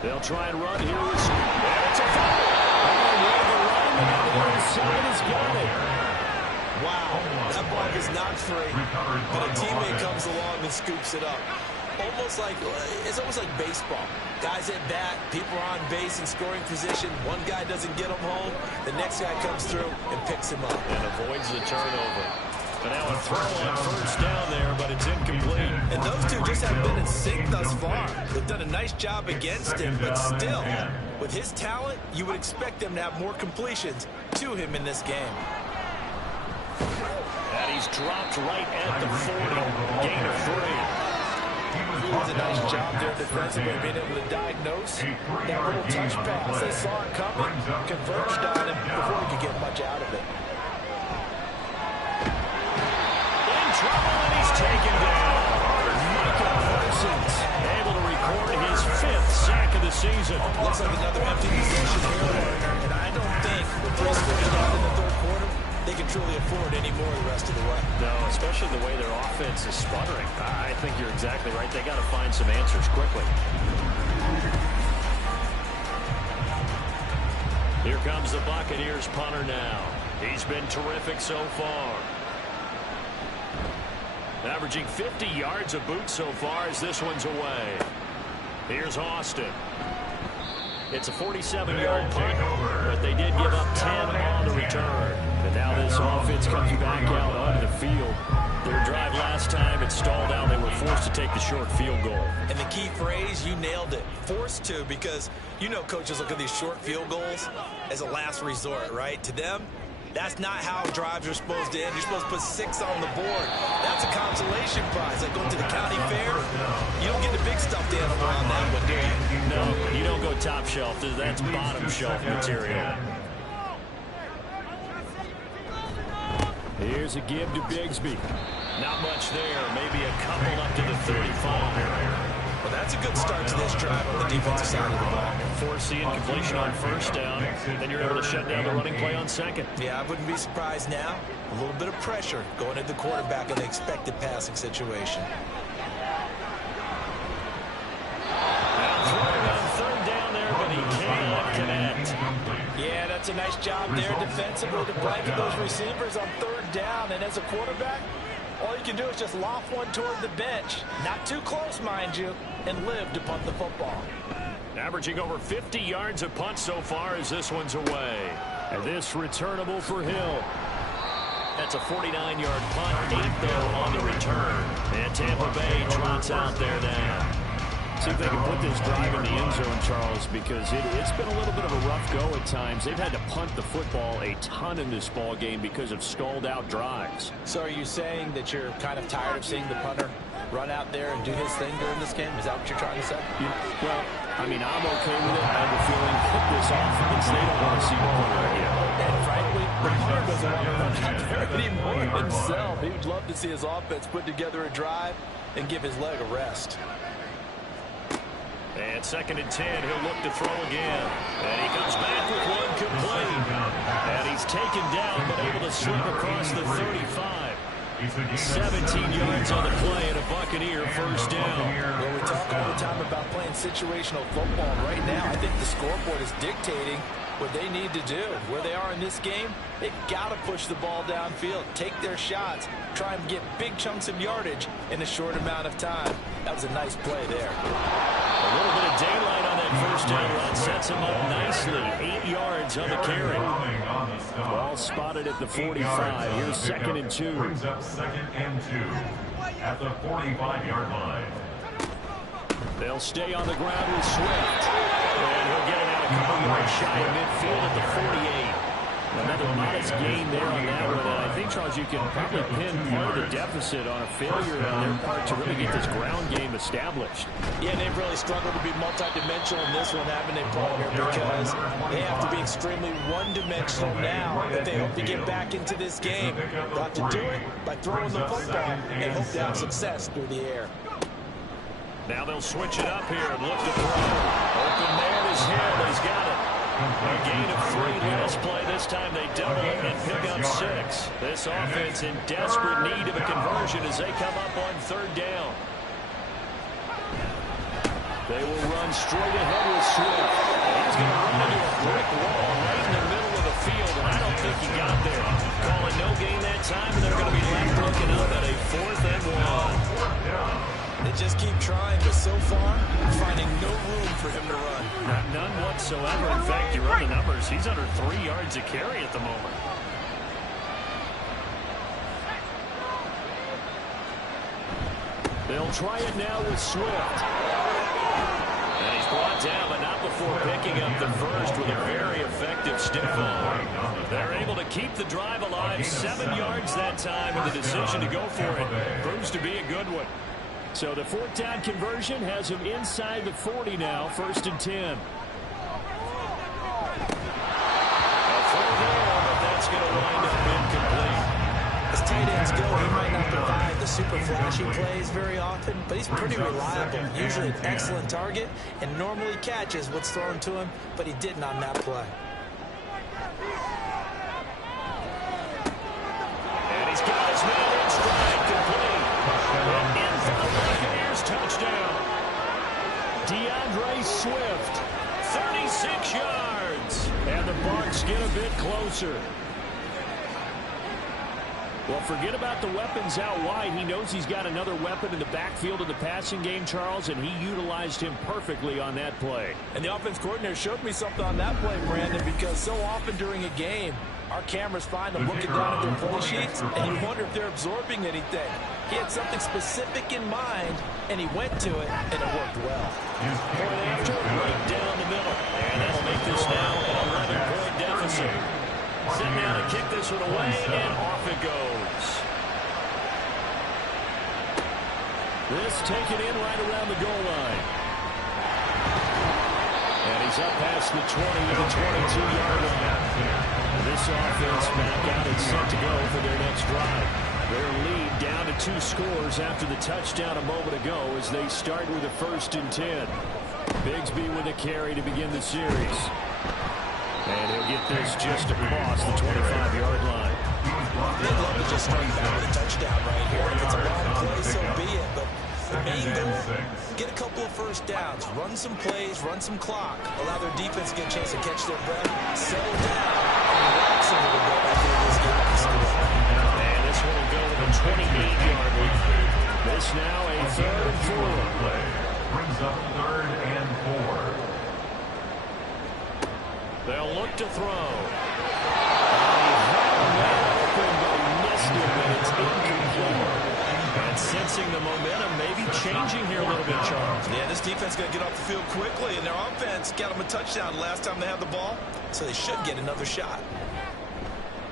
They'll try and run here. It's a foul. The lineman on the inside has got it. Wow, that block is not free, but a teammate comes along and scoops it up. It's almost like baseball. Guys at bat, people are on base in scoring position. One guy doesn't get him home. The next guy comes through and picks him up. And avoids the turnover. But now a throw on first down there, but it's incomplete. And those two just haven't been in sync thus far. They've done a nice job against him, but still, with his talent, you would expect them to have more completions to him in this game. And he's dropped right at the 40. Gain of 3. He does a nice job there defensively, being able to diagnose that little touch pass. They saw it coming, converged on him before he could get much out of it. In trouble, and he's taken down. Micah Parsons able to record his 5th sack of the season. Looks like another empty possession here, and I don't think with 3 scores down in the third quarter, they can truly afford any more the rest of the way. No, especially the way their offense is sputtering. I think you're exactly right. They got to find some answers quickly. Here comes the Buccaneers punter now. He's been terrific so far. Averaging 50 yards a boot so far as this one's away. Here's Austin. It's a 47-yard punt, but they did give up 10 on the return. And now this offense comes back out on the field. Their drive last time, it stalled out. They were forced to take the short field goal. And the key phrase, you nailed it. Forced to, because you know coaches look at these short field goals as a last resort, right? To them, that's not how drives are supposed to end. You're supposed to put 6 on the board. That's a consolation prize. Like going to the county fair, you don't get the big stuffed animal on that one, do you? No, you don't go top shelf. That's bottom shelf material. Here's a give to Bigsby. Not much there. Maybe a couple up to the 35. Well, that's a good start to this drive on the defensive side of the ball. Force the incompletion on first down. Then you're able to shut down the running play on second. Yeah, I wouldn't be surprised now. A little bit of pressure going into the quarterback in the expected passing situation. Throwing on third down there, but he cannot connect. Yeah, that's a nice job there defensively to blanket those receivers on third down. And as a quarterback, all you can do is just loft one toward the bench. Not too close, mind you, and live to punt the football. Averaging over 50 yards a punt so far as this one's away. And this returnable for Hill. That's a 49-yard punt, 8 though on the return. And Tampa Bay trots out there now. See if they can put this drive in the end zone, Charles, because it's been a little bit of a rough go at times. They've had to punt the football a ton in this ball game because of stalled-out drives. So are you saying that you're kind of tired of seeing the punter run out there and do his thing during this game? Is that what you're trying to say? Yeah, well, I mean, I'm okay with it. I have a feeling that this offense, they don't want to see the punter again. And frankly, the punter doesn't want to run out there anymore himself. He would love to see his offense put together a drive and give his leg a rest. And 2nd and 10, he'll look to throw again. And he comes back with one complete. And he's taken down, but able to slip across the 35. 17 yards on the play and a Buccaneer first down. Well, we talk all the time about playing situational football. Right now, I think the scoreboard is dictating what they need to do. Where they are in this game, they've got to push the ball downfield, take their shots, try and get big chunks of yardage in a short amount of time. That was a nice play there. A little bit of daylight on that first down run sets him up nicely. 8 yards on the carry. Ball spotted at the 45. Here's 2nd and 2. Brings up 2nd and 2 at the 45-yard line. They'll stay on the ground with Swift. And he'll get it out a couple yards shy of midfield at the 48. Another modest gain there on that one. And I think, Charles, you can probably pin part of the deficit on a failure on their part to really get this ground game established. Yeah, they've really struggled to be multidimensional in this one, haven't they, partner? Because they have to be extremely one-dimensional now if they hope to get back into this game. They'll have to do it by throwing the football and hope to have success through the air. Now they'll switch it up here and look to throw. Open man is Hill. He's got it. A gain of 3 last play. This time they double and pick up 6. This offense in desperate need of a conversion as they come up on third down. They will run straight ahead with Swift. He's going to run into a brick wall right in the middle of the field, and I don't think he got there. Calling no gain that time, and they're going to be left looking up at a 4th and 1. They just keep trying, but so far, finding no room for him to run. None whatsoever. In fact, you run the numbers. He's under 3 yards a carry at the moment. They'll try it now with Swift. And he's brought down, but not before picking up the first with a very effective stiff arm. They're able to keep the drive alive. 7 yards that time, and the decision to go for it proves to be a good one. So the 4th down conversion has him inside the 40 now, 1st and 10. A full down, but that's going to wind up incomplete. As tight ends go, he might not provide the super flashy plays very often, but he's pretty reliable. Usually an excellent target, and normally catches what's thrown to him, but he didn't on that play. And he's got his man in stride, complete. And in for the Buccaneers touchdown. DeAndre Swift, 36 yards. And the Bucs get a bit closer. Well, forget about the weapons out wide. He knows he's got another weapon in the backfield of the passing game, Charles, and he utilized him perfectly on that play. And the offense coordinator showed me something on that play, Brandon, because so often during a game, our cameras find them looking down at their play sheets, and you wonder if they're absorbing anything. He had something specific in mind, and he went to it, and it worked well. Point after, right down the middle. And that'll make this now an 11-point deficit. Sitting down to kick this one away, and off it goes. This taken in right around the goal line. And he's up past the 20 to the 22-yard line. This offense back out and set to go for their next drive. Their lead down to 2 scores after the touchdown a moment ago as they start with a 1st and 10. Bigsby with a carry to begin the series. And he'll get this just across the 25-yard line. They'd love to just start back with a touchdown right here. If it's a long play, so be it. But the main goal, get a couple of first downs, run some plays, run some clock, allow their defense to get a chance to catch their breath, settle down, and relax a little bit after this game. And this one will go to the 28-yard line. This now a 3rd and 4. Brings up 3rd and 4. They'll look to throw. He had a man open, but he missed him, and it's incomplete. And sensing the momentum maybe changing here a little bit, Charles. Yeah, this defense is going to get off the field quickly, and their offense got them a touchdown last time they had the ball, so they should get another shot.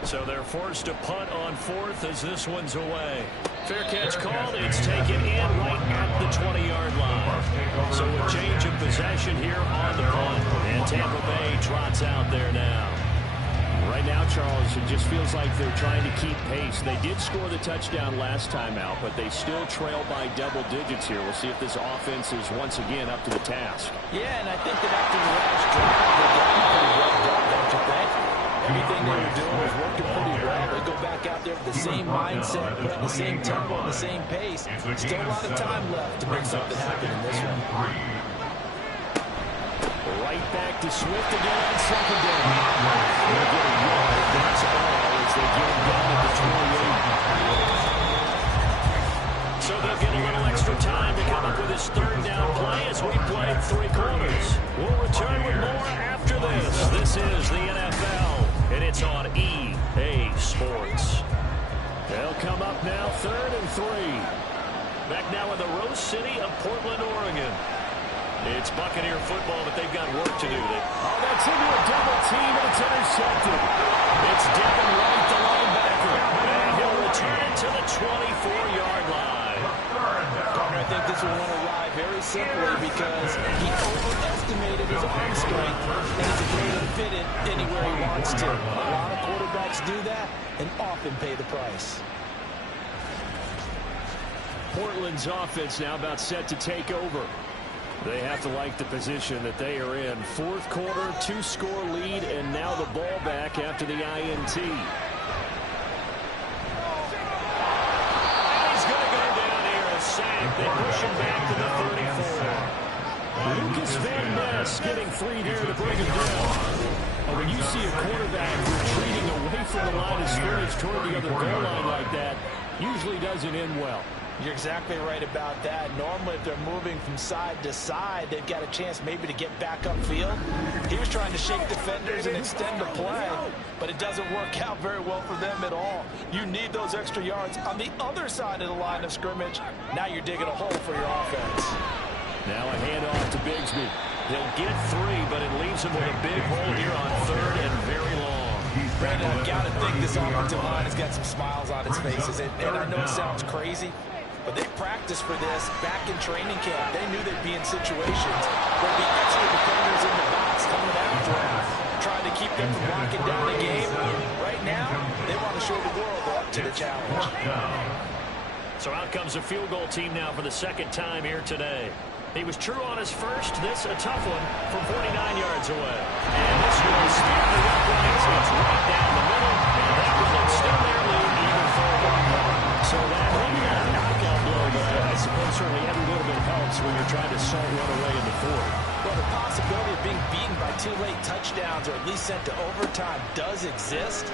So they're forced to punt on 4th as this one's away. Fair catch called. It's taken in right at the 20-yard line. So a change of possession here on the punt. And Tampa Bay trots out there now. Right now, Charles, it just feels like they're trying to keep pace. They did score the touchdown last time out, but they still trail by double digits here. We'll see if this offense is once again up to the task. Yeah, and I think that after the last drive, they got pretty well done, don't you think? Everything they were doing was working pretty well. They go back out there with the same mindset, putting the same tempo and the same pace. Still a lot of time left to make something happen in this one. Right back to Swift again on 2nd down. They'll get a yard. That's all as they get him down at the 28. So they'll get a little extra time to come up with his 3rd down play as we play 3 quarters. We'll return with more after this. This is the NFL, and it's on EA Sports. They'll come up now 3rd and 3. Back now in the Rose City of Portland, Oregon. It's Buccaneer football, but they've got work to do. That's into a double team, and it's intercepted. It's Devin White, the linebacker, and he'll return it to the 24-yard line. I think this will want to ride very simply because he overestimated his arm strength, and he's able to fit it anywhere he wants to. A lot of quarterbacks do that and often pay the price. Portland's offense now about set to take over. They have to like the position that they are in. 4th quarter, 2-score lead, and now the ball back after the INT. And he's going to go down here and sack. They push him back to the 34. Lucas Van Ness getting 3 here to bring him down. When you see a quarterback retreating away from the line of scrimmage toward the other goal line like that, usually doesn't end well. You're exactly right about that. Normally, if they're moving from side to side, they've got a chance maybe to get back upfield. He was trying to shake defenders and extend the play, but it doesn't work out very well for them at all. You need those extra yards on the other side of the line of scrimmage. Now you're digging a hole for your offense. Now a handoff to Bigsby. He'll get 3, but it leaves him with a big hole here on 3rd and very long. Brandon, I've got to think this offensive line has got some smiles on its faces, and I know it sounds crazy, but they practiced for this back in training camp. They knew they'd be in situations where there'd be extra defenders in the box coming after them, trying to keep them from locking down the game. Right now, they want to show the world they're up to the challenge. So out comes a field goal team now for the second time here today. He was true on his first. This a tough one from 49 yards away. And this one speaking of uprights, it's right down the middle. And that one extend their lead even further. So that maybe not a knockout blow, but I suppose certainly every little bit helps when you're trying to salt run away in the fourth. Well, the possibility of being beaten by 2 late touchdowns or at least sent to overtime does exist.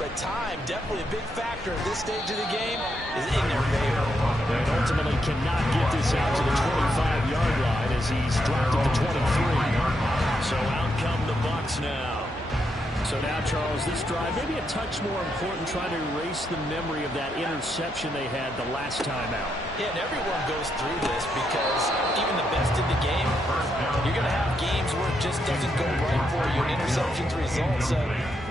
But time, definitely a big factor at this stage of the game, is in their favor. And ultimately cannot get this out to the 25-yard line as he's dropped at the 23. So out come the Bucs now. So now, Charles, this drive maybe a touch more important, trying to erase the memory of that interception they had the last time out. Yeah, and everyone goes through this because even the best in the game, you're going to have games where it just doesn't go right for you, and interceptions result. So,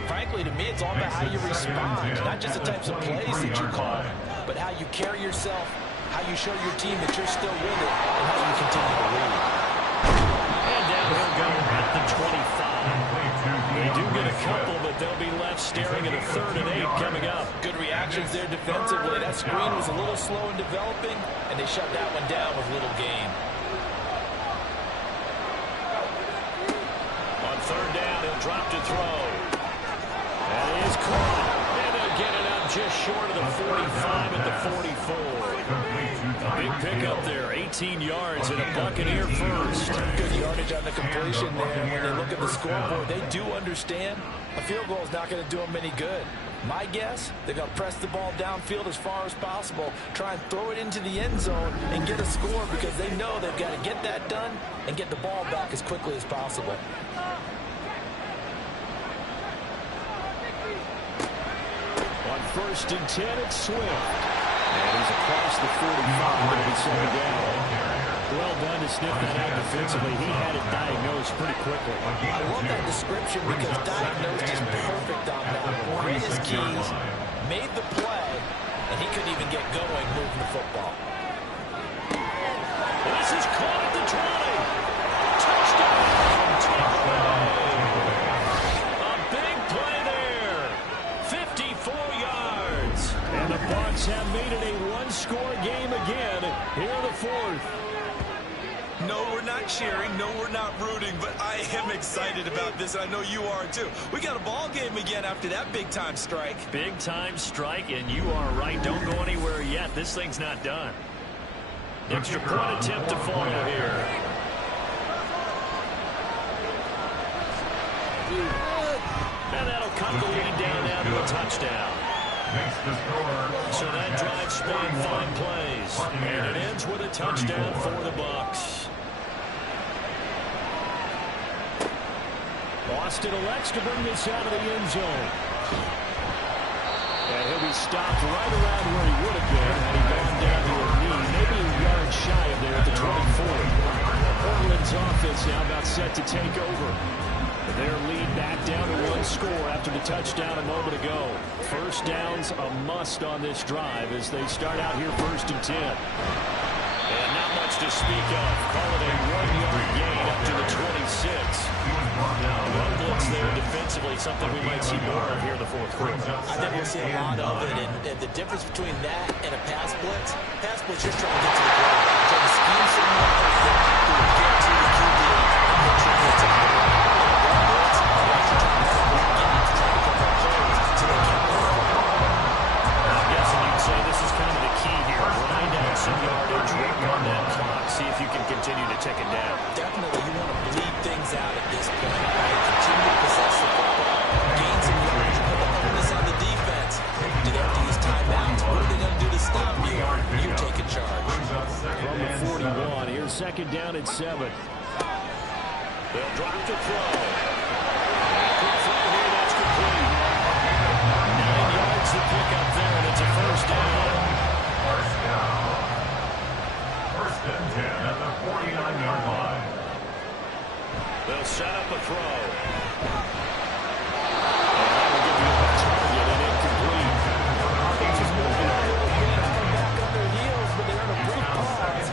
frankly, to me, it's all about how you respond, not just the types of plays that you call, but how you carry yourself, how you show your team that you're still with it, and how you continue to lead. And down he'll go at the 25. They do get a couple, but they'll be left staring at a 3rd and 8 coming up. Good reactions there defensively. That screen was a little slow in developing, and they shut that one down with little gain. On 3rd down, he'll drop to throw. That is caught. And they'll get it up just short of the 45 at the 44. Big pickup there, 18 yards and a Buccaneer first. Good yardage on the completion there. When they look at the scoreboard, they do understand a field goal is not going to do them any good. My guess, they're going to press the ball downfield as far as possible, try and throw it into the end zone and get a score because they know they've got to get that done and get the ball back as quickly as possible. On 1st and 10, it's Swift. And he's across the 45. It'll be 2nd down. Well done to sniff that out defensively. He had it diagnosed pretty quickly. I love that description because diagnosed is perfect on that. Read his keys, made the play, and he couldn't even get going moving the football. This is caught at the 20. Touchdown. A big play there. 54 yards. And the Bucs have made it a one-score game again here in the 4th. No, we're not cheering. No, we're not rooting. But I am excited about this, and I know you are too. We got a ball game again after that big-time strike. Big-time strike, and you are right. Don't go anywhere yet. This thing's not done. Extra point attempt to follow here. And that'll cut the lead down now to a touchdown. So that drive spanned 5 plays. And it ends with a touchdown for the Bucs. Boston elects to bring this out of the end zone. And he'll be stopped right around where he would have been had he gone down to a knee, maybe a yard shy of there at the 24. Portland's offense now about set to take over. Their lead back down to 1 score after the touchdown a moment ago. First down's a must on this drive as they start out here 1st and 10. And not much to speak of. Call it a 1-yard gain up to the 26. One blitz there defensively, something we might see more of here in the 4th quarter. I think we'll see a lot of it, and the difference between that and a pass blitz just trying to get to the ground. Trying to scheme someone out there who will get to the QB and make sure he gets out of the ground. This is kind of the key here. Grind out some yardage, work on that clock, see if you can continue to tick it down. Definitely, you want to bleed things out at this point. Right? Continue to possess the football, gain some yardage, put the onus on the defense. Do they have to use timeouts? What are they going to do to stop you? You take a charge. From the 41, here's 2nd down and 7. They'll drop the throw. Quick throw here, that's complete. 9 yards to pick up there, and it's a 1st down. 1st and 10 at the 49-yard line. They'll set up a throw. And that will give you a target and incomplete. Offense moving a little bit, coming back on their heels, but they're in a brief pause,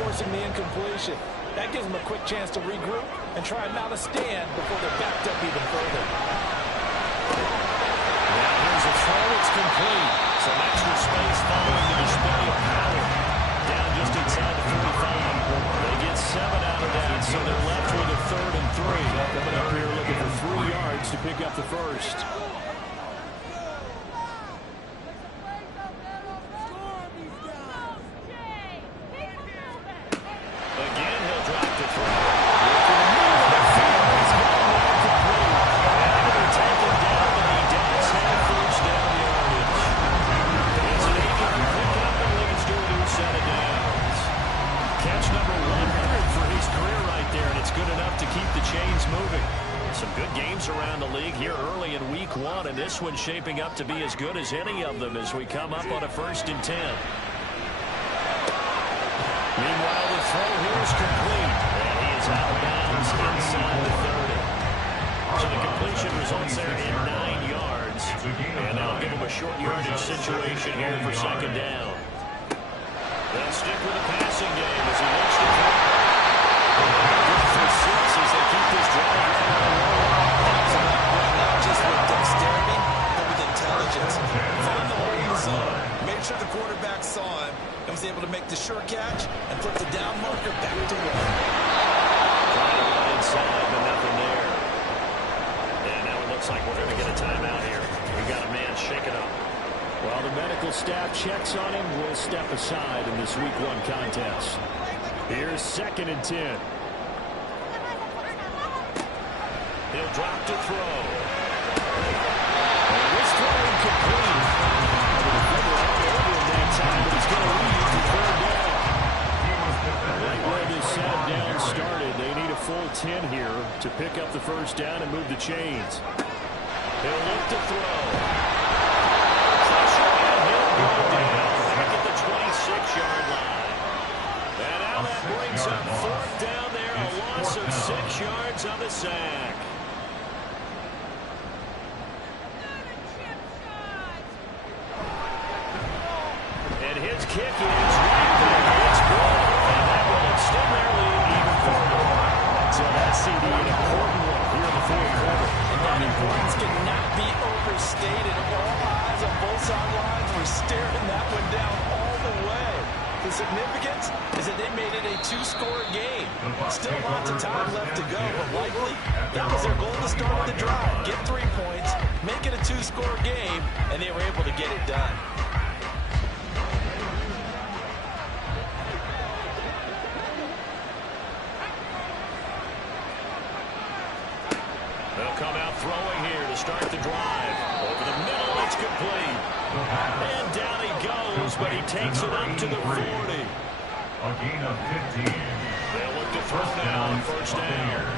forcing the incompletion. That gives them a quick chance to regroup and try and mount a stand before they're backed up even further. Now here's a throw, it's complete. Some extra space following the display of power. Down just inside the 45. They get 7 out of that, so they're left with a 3rd and 3. Coming up here looking for 3 yards to pick up the first. Again, he'll drop to throw. Some good games around the league here early in week 1, and this one's shaping up to be as good as any of them as we come up on a 1st and 10. Meanwhile, the throw here is complete, and he is out of bounds inside the 30. So the completion results there in 9 yards, and that'll give him a short yardage situation here for 2nd down. They'll stick with the passing game as he looks to throw. For 6 as they keep this drive not just with dexterity, but with intelligence. Found the hole in the zone, made sure the quarterback saw him, and was able to make the sure catch and flip the down marker back to one. Trying to run inside, but nothing there. And now it looks like we're going to get a timeout here. We've got a man shaken up. While the medical staff checks on him, we'll step aside in this week 1 contest. Here's 2nd and 10. He'll drop to throw. And this throw incomplete. The defender all over him that time, but he's going to lead to 3rd down. Right where this set of down started, they need a full 10 here to pick up the 1st down and move the chains. He'll look to throw. Pressure, and he'll go down back at the 26-yard line. And now that brings up 4th down there, a loss of 6 yards on the sack. His kick is right there. It's good, and that will extend their lead even further. So that CD an important one here in the 4th quarter. And that importance cannot be overstated. All eyes on both sidelines were staring that one down all the way. The significance is that they made it a 2-score game. Still lots of time left to go, but likely that was their goal to start the drive. Get 3 points, make it a 2-score game, and they were able to get it done. They'll come out throwing here to start the drive. Over the middle, it's complete. And down he goes, but he takes it up to the 40. A gain of 15. They'll look to throw now on 1st down.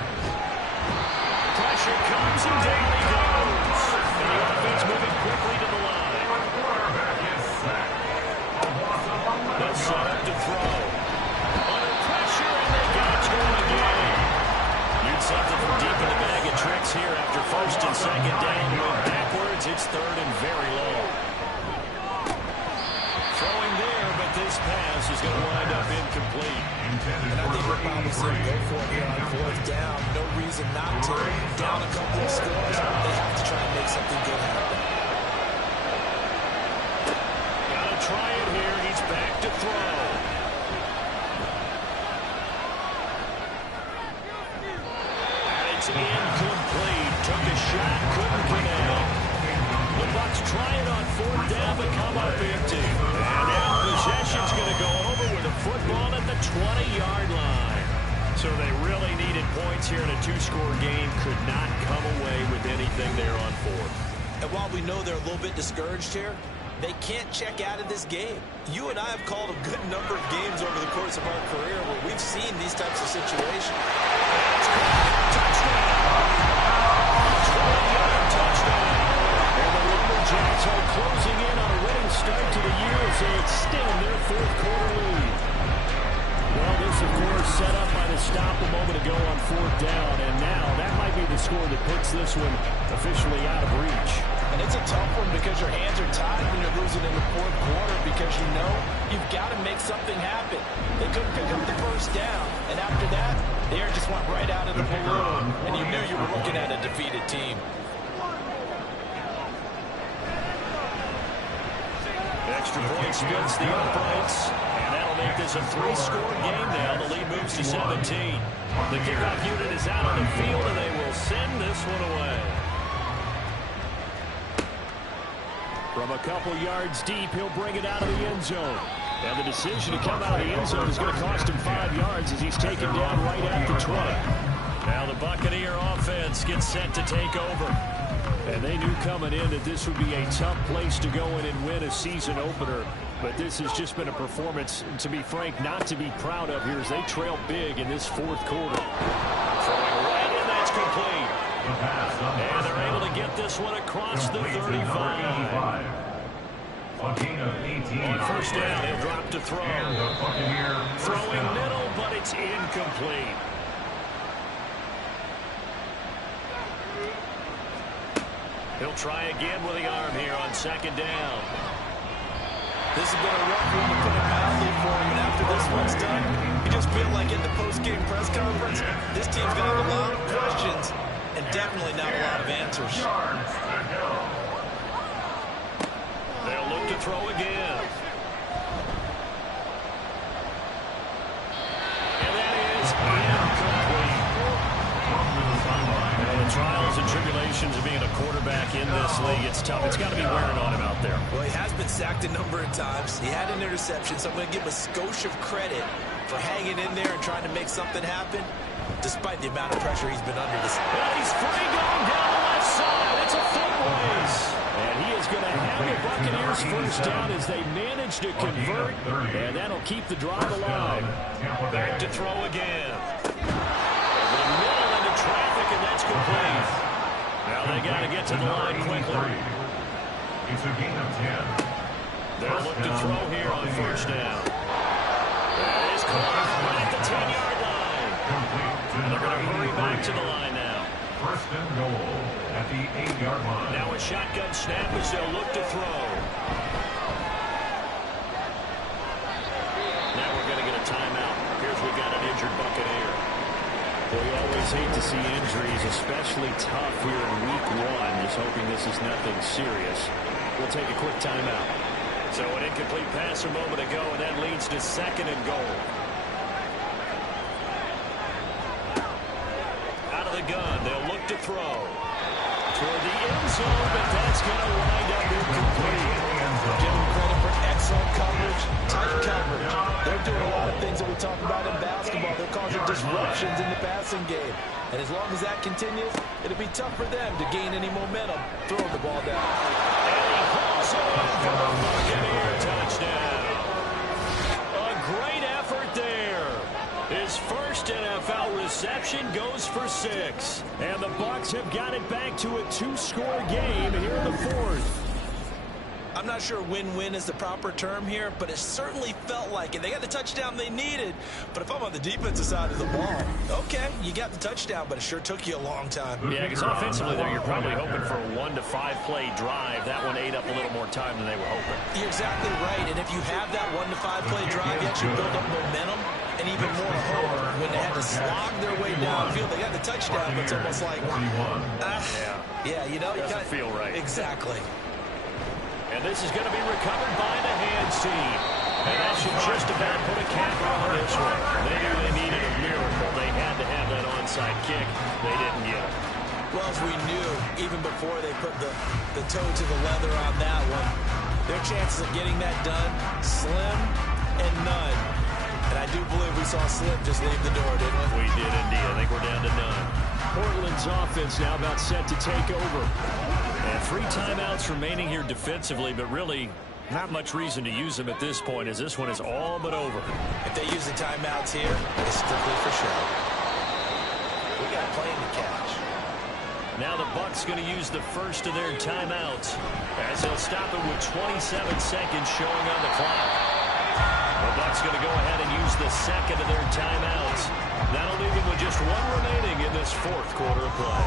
Pressure comes, and down he goes. And the offense moving quickly to the line. They'll set up to throw. Under pressure, and they got it to him again. Need something from deep in the bag of tricks here after 1st and 2nd down. Going backwards, it's 3rd and very low. Throwing there, but this pass is going to wind up incomplete. And I think we're probably saying go for it here on 4th down. No reason not to. Down a couple of scores, they have to try and make something good happen. Got to try it here. He's back to throw. Incomplete. Took a shot, couldn't connect. The Bucs try it on 4th down, but come up empty. And now possession's going to go over with a football at the 20-yard line. So they really needed points here in a 2-score game. Could not come away with anything there on 4th. And while we know they're a little bit discouraged here, they can't check out of this game. You and I have called a good number of games over the course of our career where we've seen these types of situations. Touchdown! 20-yard touchdown! And the Lumberjacks are closing in on a winning start to the year as they extend their 4th quarter lead. Well, this, of course, set up by the stop a moment ago on 4th down, and now that might be the score that puts this one officially out of reach. And it's a tough one because your hands are tied when you're losing in the 4th quarter because you know you've got to make something happen. They couldn't pick up the 1st down, and after that, the air just went right out of the balloon, and you knew you were looking at a defeated team. extra point splits the uprights. And that'll make this a 3-score game now. The lead moves to 17. The kickoff unit is out on the field, and they will send this one away. From a couple yards deep, he'll bring it out of the end zone. And the decision to come out of the end zone is going to cost him 5 yards as he's taken down right at the 20. Now the Buccaneer offense gets set to take over. And they knew coming in that this would be a tough place to go in and win a season opener. But this has just been a performance, to be frank, not to be proud of here as they trail big in this fourth quarter. Throwing right in, that's complete. And they're able to get this one across the 35. On first down, they'll drop to throw. Throwing middle, but it's incomplete. He'll try again with the arm here on second down. This has been a rough one to put it mildly for him, and after this one's done, you just feel like in the post-game press conference, this team's going to have a lot of questions and definitely not a lot of answers. They'll look to throw again. And that is incomplete. The trials and tribulations of being a quarterback in this league, it's tough. It's got to be wearing on him out there. Well, he has been sacked a number of times. He had an interception, so I'm going to give him a skosh of credit for hanging in there and trying to make something happen, despite the amount of pressure he's been under this. Well, he's free going down the left side. It's a foot race. And he is going to have the Buccaneers first down as they manage to convert, and that'll keep the drive alive. Back to throw again. Traffic, and that's complete. Now they got to get to the line quickly. It's a gain of 10. They'll look to throw here on first down. That is caught right at the 10-yard line. And they're going to hurry back to the line now. First and goal at the 8-yard line. Now a shotgun snap as they'll look to throw. Now we're going to get a timeout. Here's we got an injured Buccaneer. Well, you always hate to see injuries, especially tough here in week one. Just hoping this is nothing serious. We'll take a quick timeout. So an incomplete pass a moment ago, and that leads to second and goal. Out of the gun, they'll look to throw. Toward the end zone, but that's going to wind up incomplete. Give them credit for excellent coverage, tight coverage. They're doing a lot of things that we talk about in basketball. They're causing disruptions in the passing game. And as long as that continues, it'll be tough for them to gain any momentum throwing the ball down. And he hauls it in for a Buccaneer touchdown. A great effort there. His first NFL reception goes for 6. And the Bucs have got it back to a 2-score game here in the fourth. I'm not sure win-win is the proper term here, but it certainly felt like it. They got the touchdown they needed, but if I'm on the defensive side of the ball, okay, you got the touchdown, but it sure took you a long time. Yeah, because offensively there, you're probably hoping for a 1 to 5 play drive. That one ate up a little more time than they were hoping. You're exactly right, and if you have that 1 to 5 play drive, you actually build up momentum and even more hope. When they had to slog their way downfield, they got the touchdown, but it's almost like, yeah, you know, you doesn't feel right. Exactly. And this is going to be recovered by the hands team. And that should just about put a cap on this one. They knew they needed a miracle. They had to have that onside kick. They didn't get it. Well, as we knew, even before they put the toe to the leather on that one, their chances of getting that done, slim and none. And I do believe we saw Slim just leave the door, didn't we? We did indeed. I think we're down to none. Portland's offense now about set to take over. And 3 timeouts remaining here defensively, but really not much reason to use them at this point as this one is all but over. If they use the timeouts here, it's strictly for show. We got a plane to catch. Now the Bucs going to use the first of their timeouts as they'll stop it with 27 seconds showing on the clock. The Bucs going to go ahead and use the second of their timeouts. That'll leave them with just 1 remaining in this fourth quarter of play.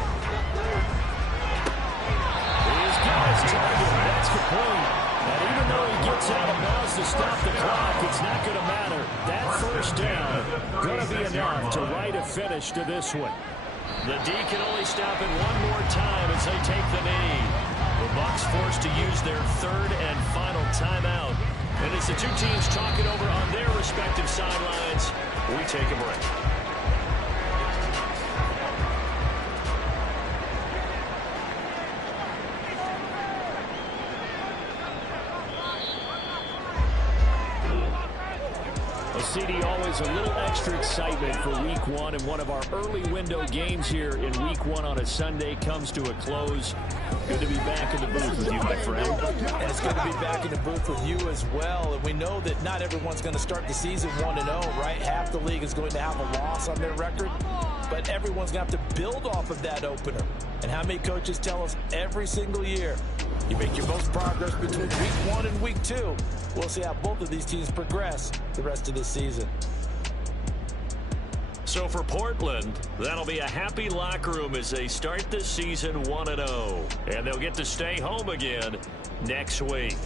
That's complete. And even though he gets out of bounds to stop the clock, it's not going to matter. That first down going to be enough to write a finish to this one. The D can only stop it 1 more time as they take the knee. The Bucs forced to use their 3rd and final timeout And as the two teams talk it over on their respective sidelines, we take a break. CD, always a little extra excitement for Week 1, and one of our early window games here in Week 1 on a Sunday comes to a close. Good to be back in the booth with you, my friend. And it's good to be back in the booth with you as well. And we know that not everyone's going to start the season 1-0, right? Half the league is going to have a loss on their record, but everyone's going to have to build off of that opener. And how many coaches tell us every single year, you make your most progress between Week 1 and Week 2. We'll see how both of these teams progress the rest of this season. So for Portland, that'll be a happy locker room as they start this season 1-0. And they'll get to stay home again next week.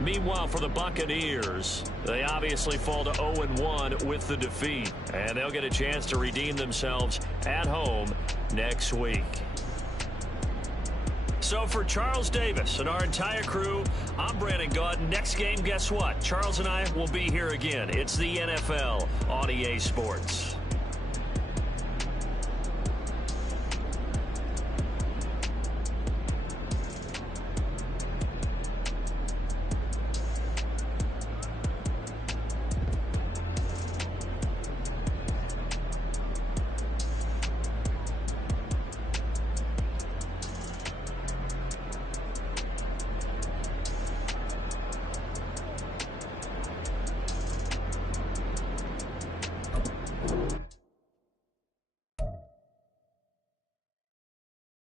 Meanwhile, for the Buccaneers, they obviously fall to 0-1 with the defeat. And they'll get a chance to redeem themselves at home next week. So for Charles Davis and our entire crew, I'm Brandon Gaudin. Next game, guess what? Charles and I will be here again. It's the NFL on EA Sports.